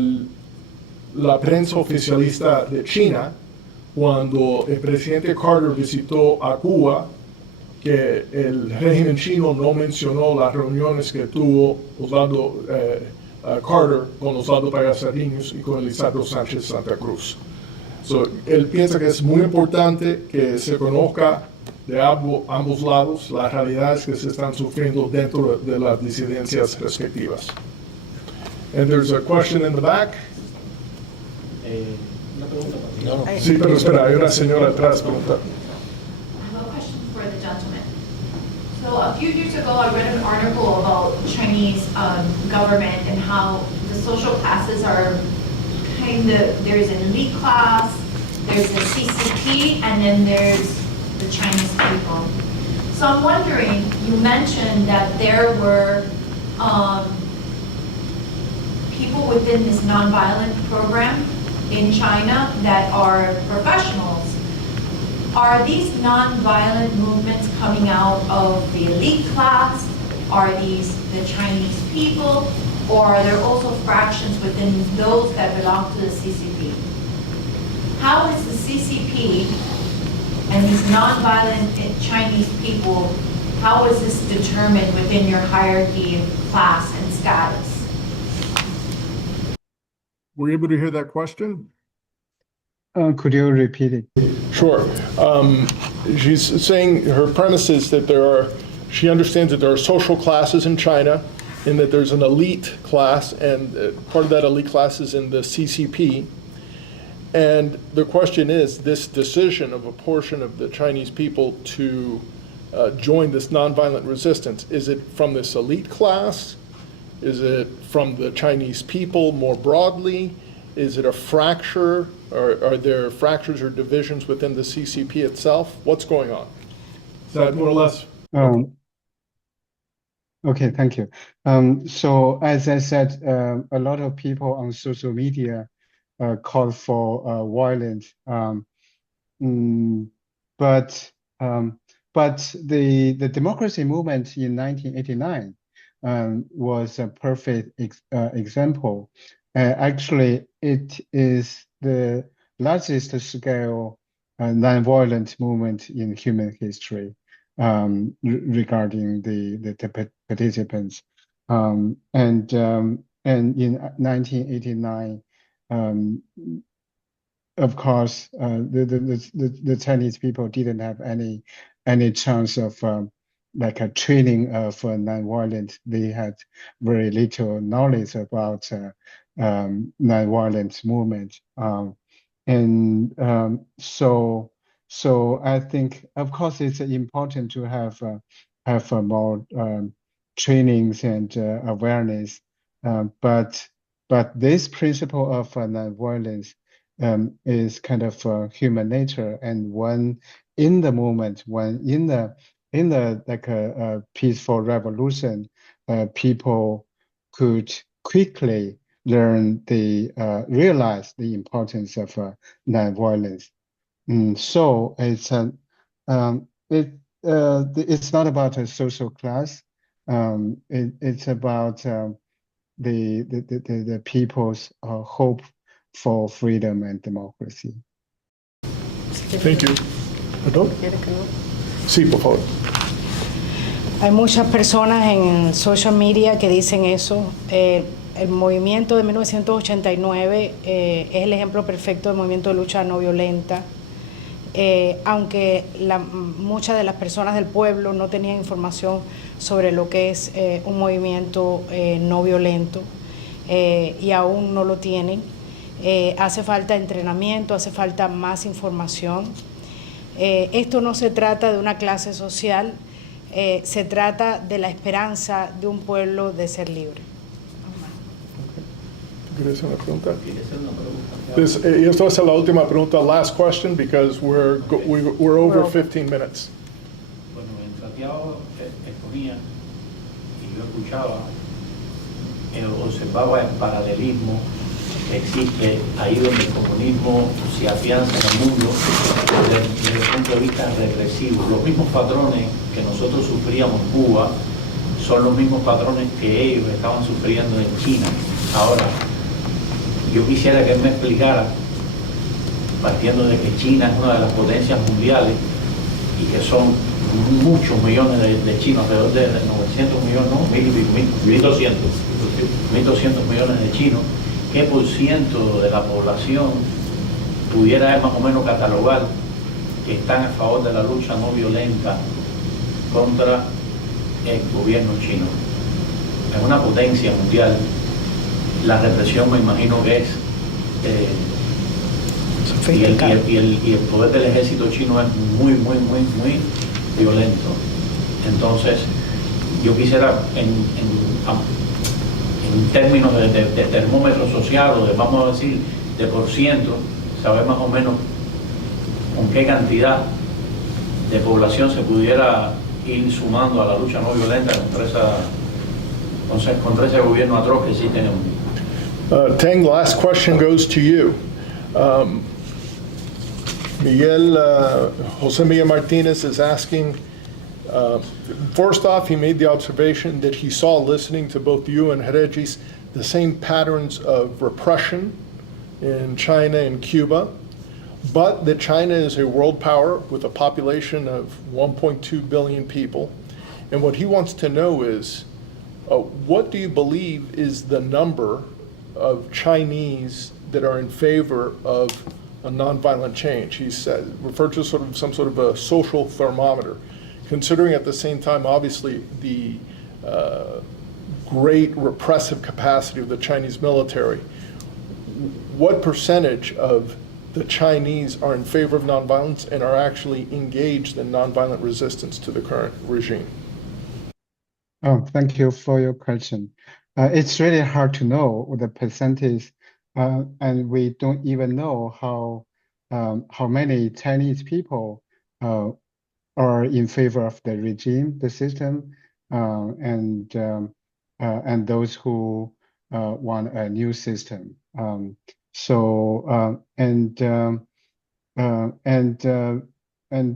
la prensa oficialista de China cuando el presidente Carter visitó a Cuba, que el régimen chino no mencionó las reuniones que tuvo Osvaldo Carter con Osvaldo Pagazarín y con Lisandro Sánchez Santa Cruz. Él piensa que es muy importante que se conozca de ambos lados las realidades que se están sufriendo dentro de las disidencias respectivas. And there's a question in the back. Una pregunta para ti. No, no. Sí, pero espera, hay una señora atrás preguntando. I have a question for the gentleman. So a few years ago, I read an article about Chinese government and how the social classes are there's an elite class, there's the CCP, and then there's the Chinese people. So I'm wondering, you mentioned that there were people within this nonviolent program in China that are professionals. Are these nonviolent movements coming out of the elite class? Are these the Chinese people? Or are there also fractions within those that belong to the CCP? How is the CCP and these nonviolent Chinese people, how is this determined within your hierarchy of class and status? Were you able to hear that question? Could you repeat it? Sure. She's saying her premise is that she understands that there are social classes in China and that there's an elite class, and part of that elite class is in the CCP. And the question is, this decision of a portion of the Chinese people to join this nonviolent resistance, is it from this elite class? Is it from the Chinese people more broadly? Is it a fracture? Or are there fractures or divisions within the CCP itself? What's going on? Is that more or less? Okay, thank you. So as I said, a lot of people on social media call for violence, but the democracy movement in 1989 was a perfect example. Actually, it is the largest scale nonviolent movement in human history. Regarding the participants, and in 1989, of course, the Chinese people didn't have any chance of like a training of nonviolent. They had very little knowledge about nonviolent movement, So I think, of course, it's important to have more trainings and awareness, but this principle of nonviolence is kind of human nature, and when in the moment, when in the like a peaceful revolution, people could quickly learn realize the importance of nonviolence. So it's it's not about a social class. It's about the people's hope for freedom and democracy. Thank you. ¿Perdón? Sí, por favor. Hay muchas personas en social media que dicen eso. El movimiento de 1989 es el ejemplo perfecto del movimiento de lucha no violenta. Aunque muchas de las personas del pueblo no tenían información sobre lo que es un movimiento no violento y aún no lo tienen. Hace falta entrenamiento, hace falta más información. Esto no se trata de una clase social, se trata de la esperanza de un pueblo de ser libre. ¿Quieres hacer una pregunta? Y esto es la última pregunta, last question, because we're over 15 minutes. Bueno, en Santiago exponía y yo escuchaba, observaba el paralelismo que existe ahí donde el comunismo se afianza en el mundo desde el punto de vista regresivo. Los mismos patrones que nosotros sufríamos en Cuba son los mismos patrones que ellos estaban sufriendo en China. Ahora, yo quisiera que él me explicara, partiendo de que China es una de las potencias mundiales y que son muchos millones de chinos, alrededor de 900 millones, ¿no? 1.200 millones de chinos, ¿qué por ciento de la población pudiera más o menos catalogar que están a favor de la lucha no violenta contra el gobierno chino? Es una potencia mundial. La represión me imagino que es y el poder del ejército chino es muy violento. Entonces yo quisiera en términos de termómetro social o de, vamos a decir, de por ciento, saber más o menos con qué cantidad de población se pudiera ir sumando a la lucha no violenta contra ese gobierno atroz que existe en el mundo. Teng, the last question goes to you. Jose Miguel Martinez is asking, first off, he made the observation that he saw, listening to both you and Regis, the same patterns of repression in China and Cuba, but that China is a world power with a population of 1.2 billion people. And what he wants to know is, what do you believe is the number of Chinese that are in favor of a nonviolent change? He said, referred to some sort of a social thermometer, considering at the same time, obviously, the great repressive capacity of the Chinese military. What percentage of the Chinese are in favor of nonviolence and are actually engaged in nonviolent resistance to the current regime? Oh, thank you for your question. It's really hard to know the percentage, and we don't even know how many Chinese people are in favor of the regime, the system, and those who want a new system. And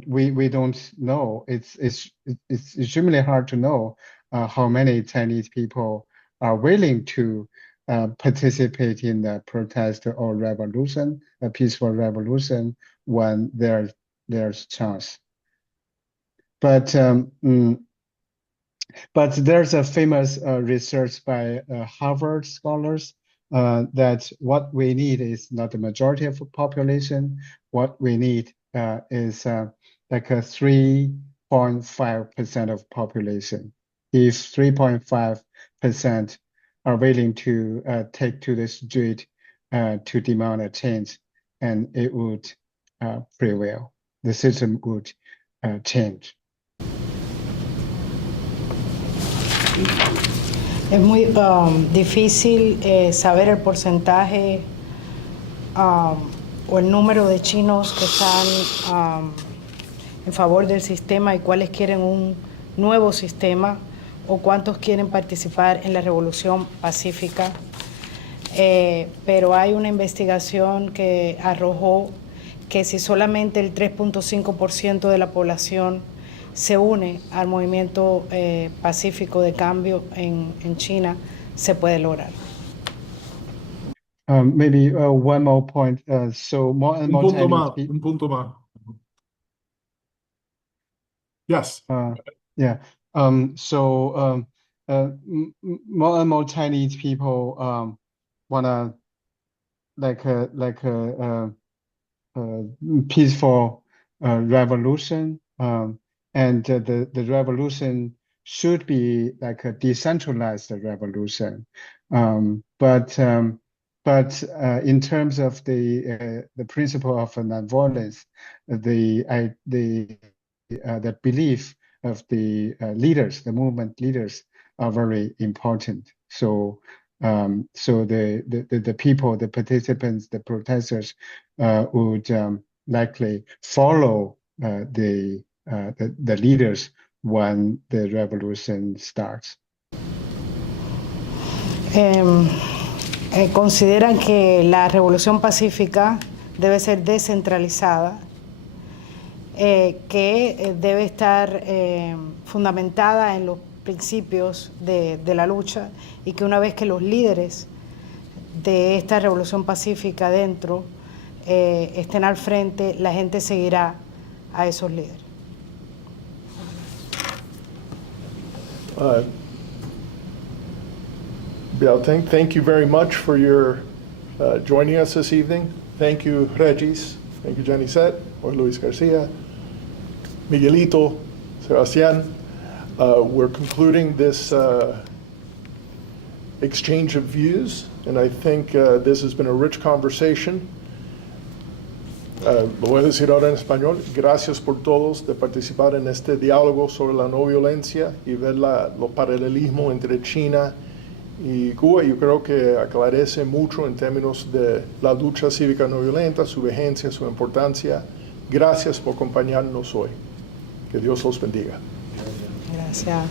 we don't know. It's extremely hard to know how many Chinese people are willing to participate in the protest or revolution, a peaceful revolution, when there's chance. But there's a famous research by Harvard scholars that what we need is not the majority of the population. What we need is like a 3.5% of population. If 3.5% are willing to take to the street to demand a change, and it would prevail. The system would change. Es muy difícil saber el porcentaje o el número de chinos que están en favor del sistema y cuáles quieren un nuevo sistema o cuántos quieren participar en la revolución pacífica. Pero hay una investigación que arrojó que si solamente el 3.5% de la población se une al movimiento pacífico de cambio en China, se puede lograr. Maybe one more point. So more and more Chinese people. Un punto más. Yes. Yeah. So more and more Chinese people wanna like a peaceful revolution. And the revolution should be like a decentralized revolution. But in terms of the principle of nonviolence, the belief of the leaders, the movement leaders, are very important. So So the people, the participants, the protesters would likely follow the leaders when the revolution starts. Consideran que la revolución pacífica debe ser descentralizada, que debe estar fundamentada en los principios de la lucha, y que una vez que los líderes de esta revolución pacífica dentro estén al frente, la gente seguirá a esos líderes. Thank you very much for your joining us this evening. Thank you, Regis. Thank you, Janicet, or Luis Garcia, Miguelito, Sebastián. We're concluding this exchange of views, and I think this has been a rich conversation. Lo voy a decir ahora en español. Gracias por todos de participar en este diálogo sobre la no violencia y ver los paralelismos entre China y Cuba. Yo creo que aclarece mucho en términos de la lucha cívica no violenta, su vigencia, su importancia. Gracias por acompañarnos hoy. Que Dios los bendiga. Gracias.